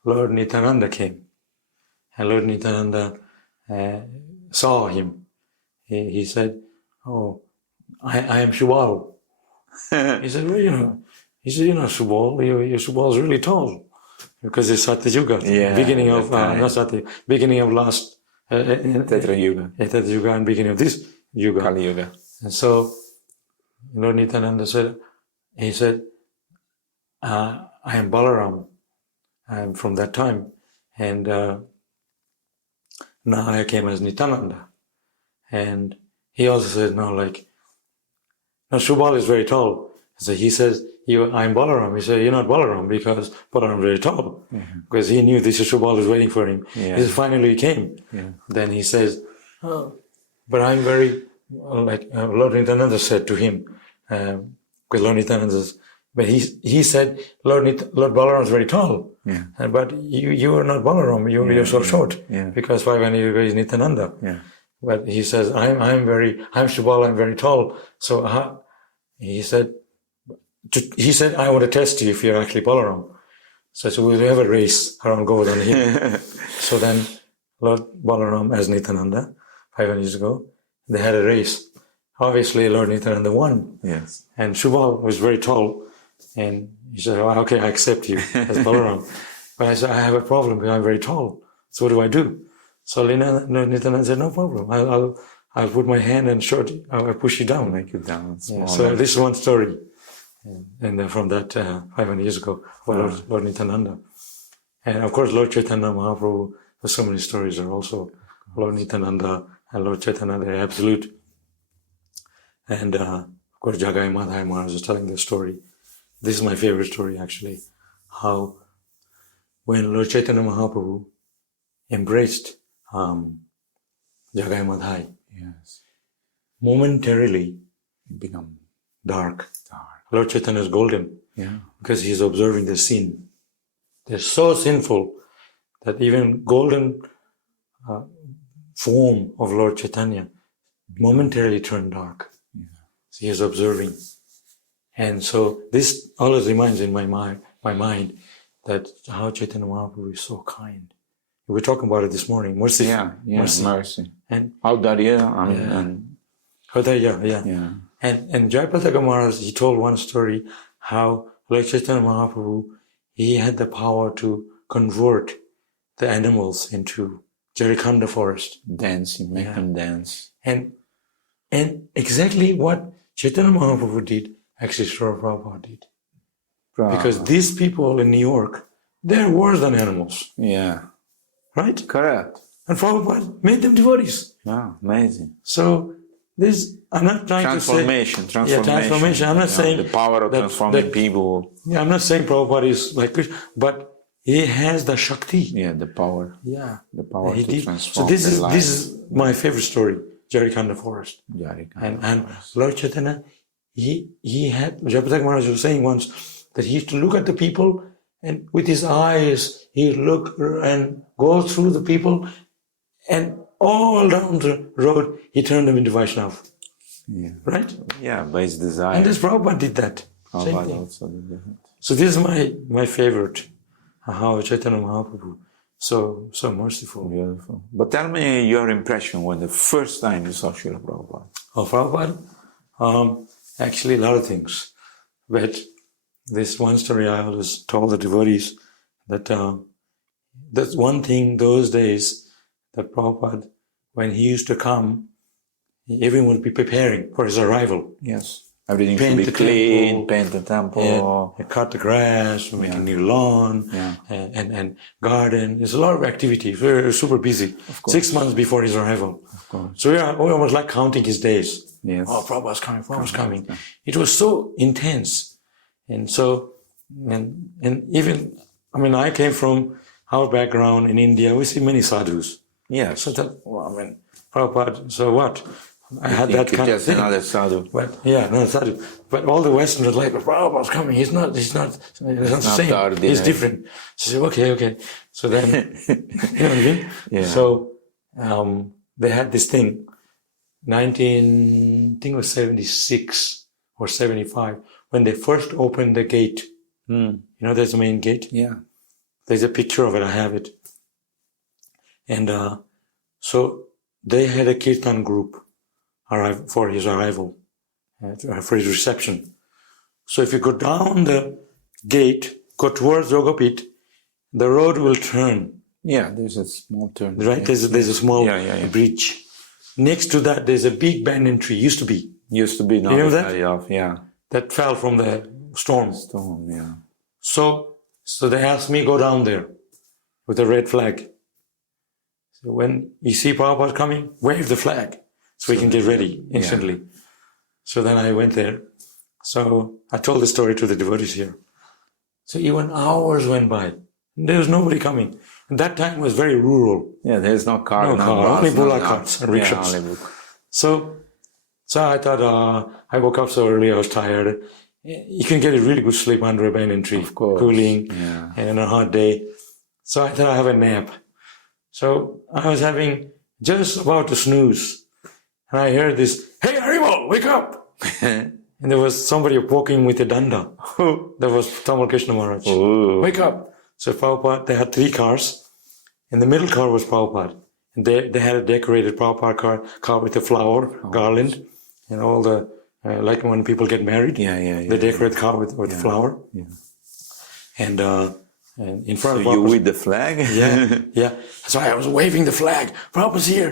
Lord Nityananda came. And Lord Nityananda saw him. He said, "Oh, I am Shubal." He said, "Well, you're not Shubal. Your Shubal is really tall." Because it's Satya Yuga, beginning of last Tetra Yuga. Tetra Yuga and beginning of this Yuga. Kali Yuga. And so Lord Nityananda said, I am Balaram. I am from that time. And now I came as Nityananda. And he also said, no, Shubal is very tall. So he says, I'm Balaram. He said, you're not Balaram because Balaram is very tall. Mm-hmm. Because he knew this Shubal was waiting for him. Yeah. He said, finally he came. Yeah. Then he says, but I'm very, Lord Nityananda said to him, because Lord Nityananda, but he said, Lord Balaram is very tall. Yeah. But you are not Balaram. You're so short. Yeah. Because 500 years ago is Nityananda. Yeah. But he says, I'm Shubal, I'm very tall. So he said, I want to test you if you're actually Balaram. So we'll have a race around Govardhan Hill. So then Lord Balaram as Nityananda, 500 years ago, they had a race. Obviously Lord Nityananda won. Yes. And Shubal was very tall. And he said, okay, I accept you as Balaram. But I said, I have a problem because I'm very tall. So what do I do? So Nityananda said, no problem. I'll put my hand and I'll push you down. Make you down. Yeah, so this is one story. And from that 500 years ago, Lord Nityananda. And of course, Lord Chaitanya Mahaprabhu, there's so many stories are also Lord Nityananda and Lord Chaitanya, they're absolute. And of course, Jagai Madhai Maharaj was telling the story. This is my favorite story actually. How when Lord Chaitanya Mahaprabhu embraced Jagai Madhai, yes, momentarily it became dark. Lord Chaitanya is golden, because he is observing the sin. They're so sinful that even golden form of Lord Chaitanya momentarily turned dark. Yeah. So he is observing. And so this always reminds in my mind that how Chaitanya Mahaprabhu is so kind. We were talking about it this morning. Mercy. Mercy. And Audarya yeah. And Jayapataka Maharaj, he told one story how Lord Chaitanya Mahaprabhu, he had the power to convert the animals into Jarikhanda forest. Dancing, make them dance. And exactly what Chaitanya Mahaprabhu did, actually Srila Prabhupada did. Because these people in New York, they're worse than animals. Yeah. Right? Correct. And Prabhupada made them devotees. Yeah, amazing. So I'm not trying transformation. I'm not saying the power of transforming people. Yeah, I'm not saying Prabhupada is like Krishna, but he has the Shakti. Yeah, the power. Yeah. The power to transform. So this is my favorite story, Jarikhanda forest. And Lord Chaitanya, he had, Jayapataka Maharaj was saying once that he used to look at the people and with his eyes, he'd look and go through the people and all down the road, he turned them into Vaishnava. Yeah. Right? Yeah, by his desire. And this Prabhupada did that. Prabhupada also did that. So this is my favorite, how Chaitanya Mahaprabhu, so merciful. Beautiful. But tell me your impression when the first time you saw Srila Prabhupada. Oh, Prabhupada? Actually, a lot of things. But this one story I always told the devotees that that's one thing those days that Prabhupada, when he used to come, everyone would be preparing for his arrival. Yes. Everything Paint should be the clean, temple, paint the temple. and cut the grass, make a new lawn, and garden. There's a lot of activity. We're super busy. 6 months before his arrival. Of course. So we almost like counting his days. Yes. Oh, Prabhupada's coming, Prabhupada's coming. It was so intense. And so, and even, I mean, I came from our background in India. We see many sadhus. Yes. So that, well, I mean, Prabhupada, so what? I had that kind of just thing. another sadhu. But yeah, no sadhu. But all the Westerners like, Prabhupada's coming. He's not the same. He's different. So okay. So then, you know what I mean? Yeah. So, they had this thing, I think it was 76 or 75, when they first opened the gate. You know, there's the main gate. Yeah. There's a picture of it. I have it. And so they had a kirtan group arrive for his arrival, for his reception. So if you go down the gate, go towards Yogapit, the road will turn. Yeah, there's a small turn. Right? There's a small bridge. Next to that, there's a big banyan tree. Used to be. Now you know it's that? carried off. Yeah. That fell from the storm. Yeah. So they asked me go down there with a red flag. So when you see Prabhupada coming, wave the flag so we can get ready instantly. Yeah. So then I went there. So I told the story to the devotees here. So even hours went by. There was nobody coming. And that time was very rural. Yeah, there's no car. Only bula carts and rickshaws. So I thought, I woke up so early, I was tired. You can get a really good sleep under a banyan tree. Of course. Cooling and on a hot day. So I thought I'd have a nap. So I was just about to snooze. And I heard this, "Hey, Haribo, wake up!" And there was somebody walking with a danda. That was Tamal Krishna Maharaj. Ooh. Wake up! So Prabhupada, they had 3 cars. And the middle car was Prabhupada. And they had a decorated Prabhupada car with a flower garland. And all the, like when people get married. They decorate the car with flower. Yeah. And in front of Prabhupada. You with the flag? Yeah. So I was waving the flag. Prabhupada's here.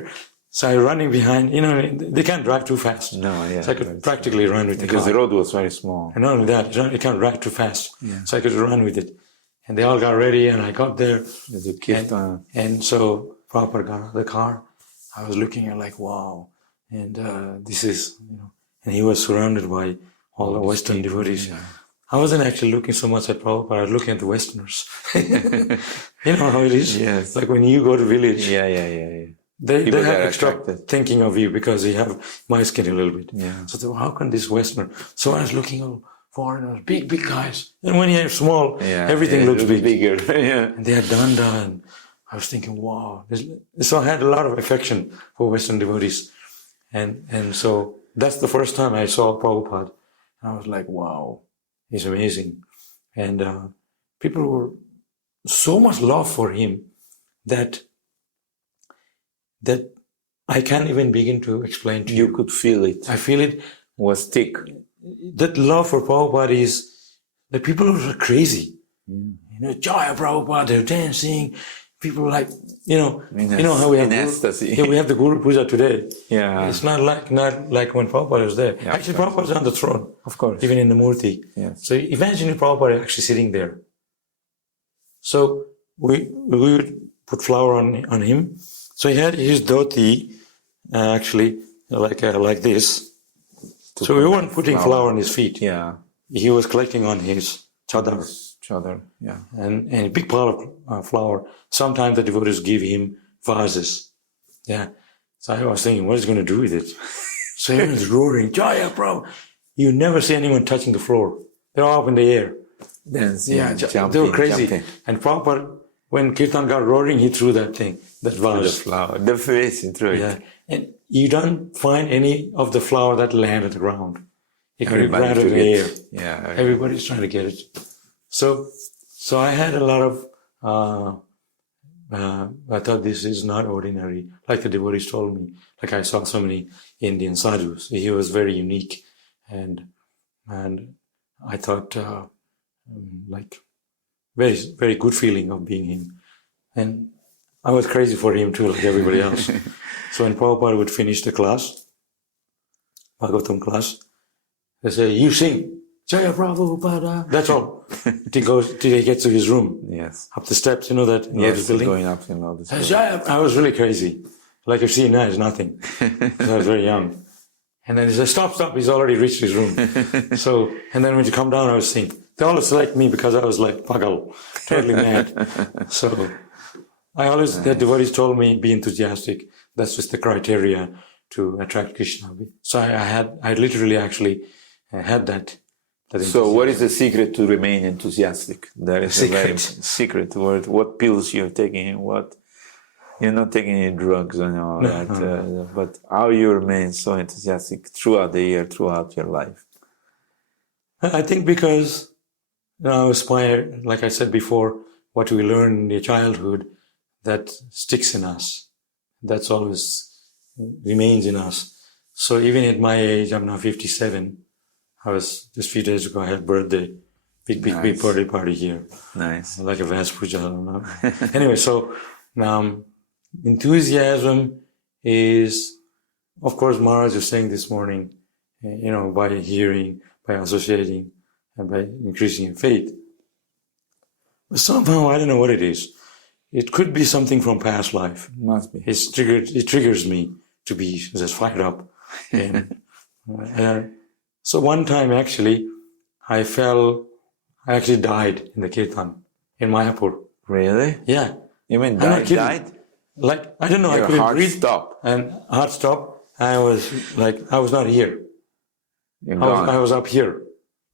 So I was running behind. You know, they can't drive too fast. So I could practically run with the car. Because the road was very small. And not only that, you can't drive too fast. So I could run with it. And they all got ready, and I got there. And so Prabhupada got out of the car. I was looking at like, wow. And this is, and he was surrounded by all the Western devotees. Yeah. I wasn't actually looking so much at Prabhupada, I was looking at the Westerners. You know how it is? Yes. Like when you go to village. Yeah. They have extra thinking of you because they have my skin a little bit. Yeah. So how can this Westerner? So I was looking at foreigners, big guys. And when you're small, everything looks bigger. And they had danda, and I was thinking, wow. So I had a lot of affection for Western devotees. And so that's the first time I saw Prabhupada. And I was like, wow, he's amazing. And people were so much love for him that I can't even begin to explain to you. You could feel it. I feel it. Was thick. That love for Prabhupada is, the people are crazy. Jaya Prabhupada, they're dancing. People like, how we have ecstasy. We have the Guru Puja today. Yeah. It's not like when Prabhupada was there. Yeah, actually, Prabhupada is on the throne. Of course. Even in the Murti. Yes. So imagine Prabhupada actually sitting there. So we would put flour on him. So he had his dhoti, actually, like this. So we weren't putting flour on his feet. Yeah. He was collecting on his chadar. Yeah. And a big pile of flour. Sometimes the devotees give him vases. Yeah. So I was thinking, what is he going to do with it? So he was roaring, Jaya, bro. You never see anyone touching the floor. They're all up in the air. Jumping, they were crazy. Jumping. And Prabhupada, when Kirtan got roaring, he threw that thing, that vase. The flour, the face, he threw it. Yeah. And you don't find any of the flour that land on the ground. It ran in the air. Yeah. Everybody's trying to get it. So I had a lot of, I thought this is not ordinary. Like the devotees told me, like I saw so many Indian sadhus. He was very unique. And I thought, like, very, very good feeling of being him. And I was crazy for him too, like everybody else. So when Prabhupada would finish the class, Bhagavatam class, they say, you sing, Jaya Prabhupada. That's all. Till he gets to his room. Yes. Up the steps, you know that? Yes, building. going up and all this. Jaya. I was really crazy. Like you see now, it's nothing. I was very young. And then he said, stop, he's already reached his room. So, and then when you come down, I was singing. They always select me because I was like pagal, totally mad. So I always, the devotees told me, be enthusiastic. That's just the criteria to attract Krishna. So I literally actually had that. So what is the secret to remain enthusiastic? That is a very secret word. What pills you're taking, what you're not taking any drugs and all that, but how you remain so enthusiastic throughout the year, throughout your life? I think because I aspire, like I said before, what we learn in the childhood, that sticks in us. That's always remains in us. So even at my age, I'm now 57. I was just a few days ago, I had birthday, big birthday party here. Nice. Like a Vas Puja, I don't know. Anyway, so enthusiasm is, of course, Maharaj was saying this morning, by hearing, by associating, and by increasing in faith. But somehow, I don't know what it is. It could be something from past life. Must be. It triggers me to be just fired up. And, so one time, actually, I actually died in the kirtan in Mayapur. Really? Yeah. You mean died? Like, I don't know, Your I couldn't heart breathe. stopped. And heart stopped. I was not here. I was up here.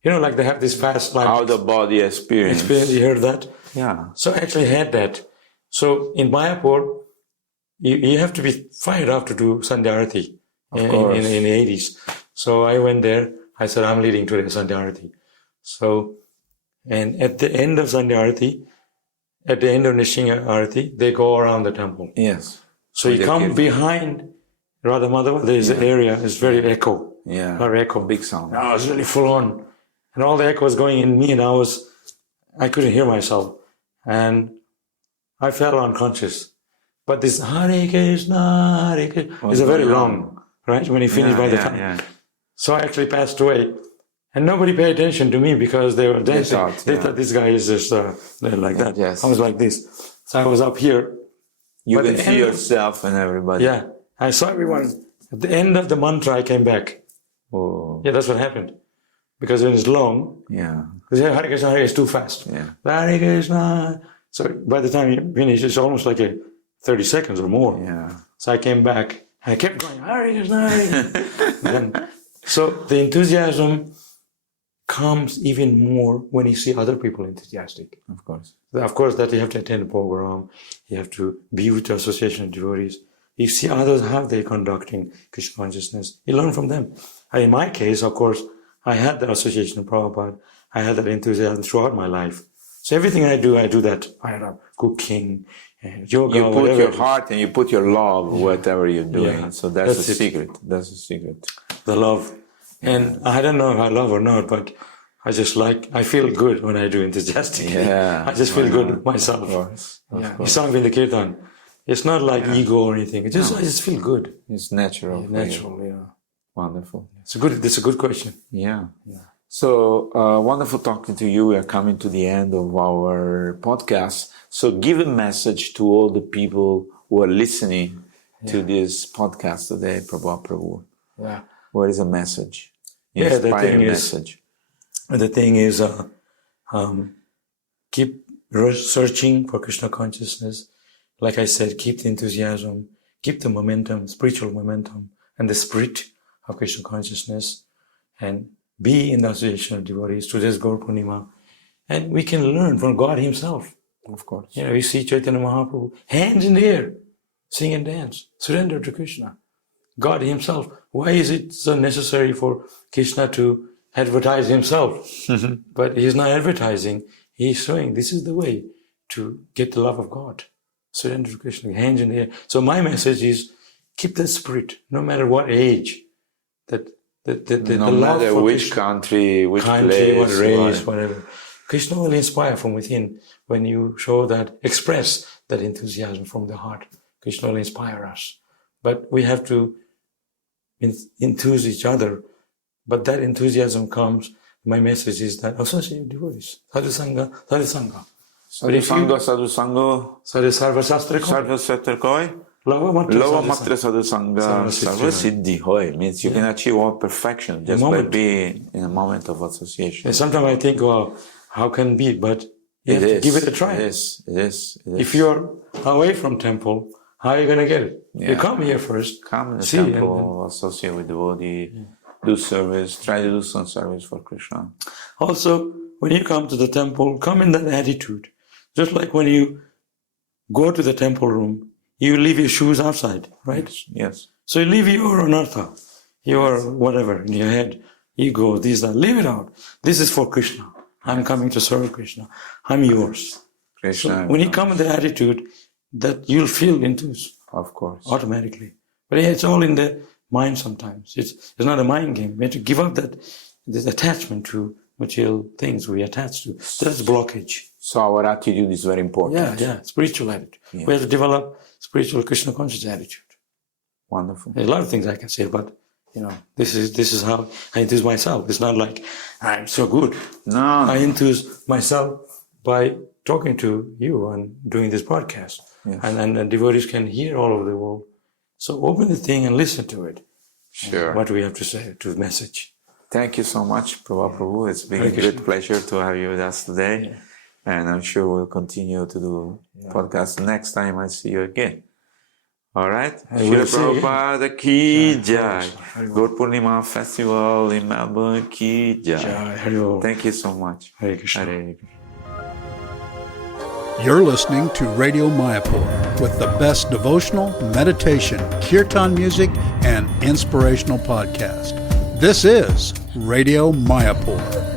Like they have this fast life. Out of body experience. You heard that? Yeah. So I actually had that. So in Mayapur, you have to be fired up to do Sandhya Arati in the 80s. So I went there. I said, I'm leading today Sandhya Arati. So, and at the end of Sandhya Arati, at the end of Nishinga Arati, they go around the temple. Yes. So you come behind Radha Madhava, there's an area, it's very echo. Yeah. Very echo. Big sound. I was really full on. And all the echo was going in me and I couldn't hear myself. And I fell unconscious. But this Hare Krishna, Hare Krishna is a very long, right? When he finished by the time. Yeah. So I actually passed away. And nobody paid attention to me because they were dancing. They thought this guy is just like that. Yes. I was like this. So I was up here. You can see yourself and everybody. Yeah. I saw everyone. At the end of the mantra, I came back. Oh. Yeah, that's what happened. Because when it's long, because Hare Krishna, Hare is too fast. Yeah. Hare Krishna. So by the time you finish, it's almost like 30 seconds or more. Yeah. So I came back. I kept going, Hare Krishna, Hare Krishna. So the enthusiasm comes even more when you see other people enthusiastic. Of course. Of course, that you have to attend a program. You have to be with the association of devotees. You see others how they're conducting Krishna consciousness. You learn from them. And in my case, of course, I had the association of Prabhupada. I had that enthusiasm throughout my life. So everything I do that. Cooking, yoga, you put whatever. your heart and you put your love, whatever you're doing. Yeah. So that's the secret. That's the secret. The love. And I don't know if I love or not, but I feel good when I do enthusiastic. Yeah. I just feel good myself. Of course. You sang in the kirtan. It's not like ego or anything. I just feel good. It's natural. Yeah, natural, yeah. Wonderful. It's a good question. Yeah. So wonderful talking to you. We are coming to the end of our podcast. So give a message to all the people who are listening to this podcast today, Prabhu. Yeah. What is a message? Inspiring message. The thing is, keep searching for Krishna consciousness. Like I said, keep the enthusiasm, keep the momentum, spiritual momentum, and the spirit of Krishna consciousness, and be in the association of devotees. Today's Gaur Purnima. And we can learn from God himself. Of course. We see Chaitanya Mahaprabhu, hands in the air, sing and dance, surrender to Krishna. God himself. Why is it so necessary for Krishna to advertise himself? But he's not advertising. He's showing this is the way to get the love of God. Surrender to Krishna, hands in the air. So my message is keep that spirit, no matter what age, that No matter which country, which place, what race, whatever. Krishna will inspire from within. When you show that, express that enthusiasm from the heart, Krishna will inspire us. But we have to enthuse each other. But that enthusiasm comes, my message is that associate devotees, sadhu sangha, sadhu sangha. Sadhu sangha, sadhu sangha, Sadhu sarva shastra sarva satra koi, lava matra sadhu sangha, sarva siddhi hoy. Means you can achieve all perfection just by being in a moment of association. And sometimes I think, well, how can it be? But you have to give it a try. It is. If you're away from temple, how are you going to get it? Yeah. You come here first. Come in the temple, associate with devotee, do service, try to do some service for Krishna. Also, when you come to the temple, come in that attitude. Just like when you go to the temple room, you leave your shoes outside, right? Yes. So you leave your anartha, your whatever in your head, ego, these, that. Leave it out. This is for Krishna. I'm coming to serve Krishna. I'm yours. Krishna. So when you come with the attitude, that you'll feel enthused. Of course. Automatically. But yeah, it's all in the mind sometimes. It's not a mind game. We have to give up this attachment to material things we attach to. That's blockage. So our attitude is very important. Yeah, spiritual attitude. Yeah. We have to develop spiritual Krishna conscious attitude. Wonderful. There's a lot of things I can say, but this is how I enthuse myself. It's not like I'm so good. No. I enthuse myself by talking to you and doing this podcast. Yes. And devotees can hear all over the world. So open the thing and listen to it. Sure. What we have to say, to the message. Thank you so much, Prabhu. It's been a great pleasure to have you with us today. Yeah. And I'm sure we'll continue to do podcasts next time I see you again. All right? Srila Prabhupada ki jai. Gaur Purnima Festival in Melbourne ki jai. Thank you so much. Hare Krishna. Hare Krishna. You're listening to Radio Mayapur with the best devotional, meditation, kirtan music, and inspirational podcast. This is Radio Mayapur.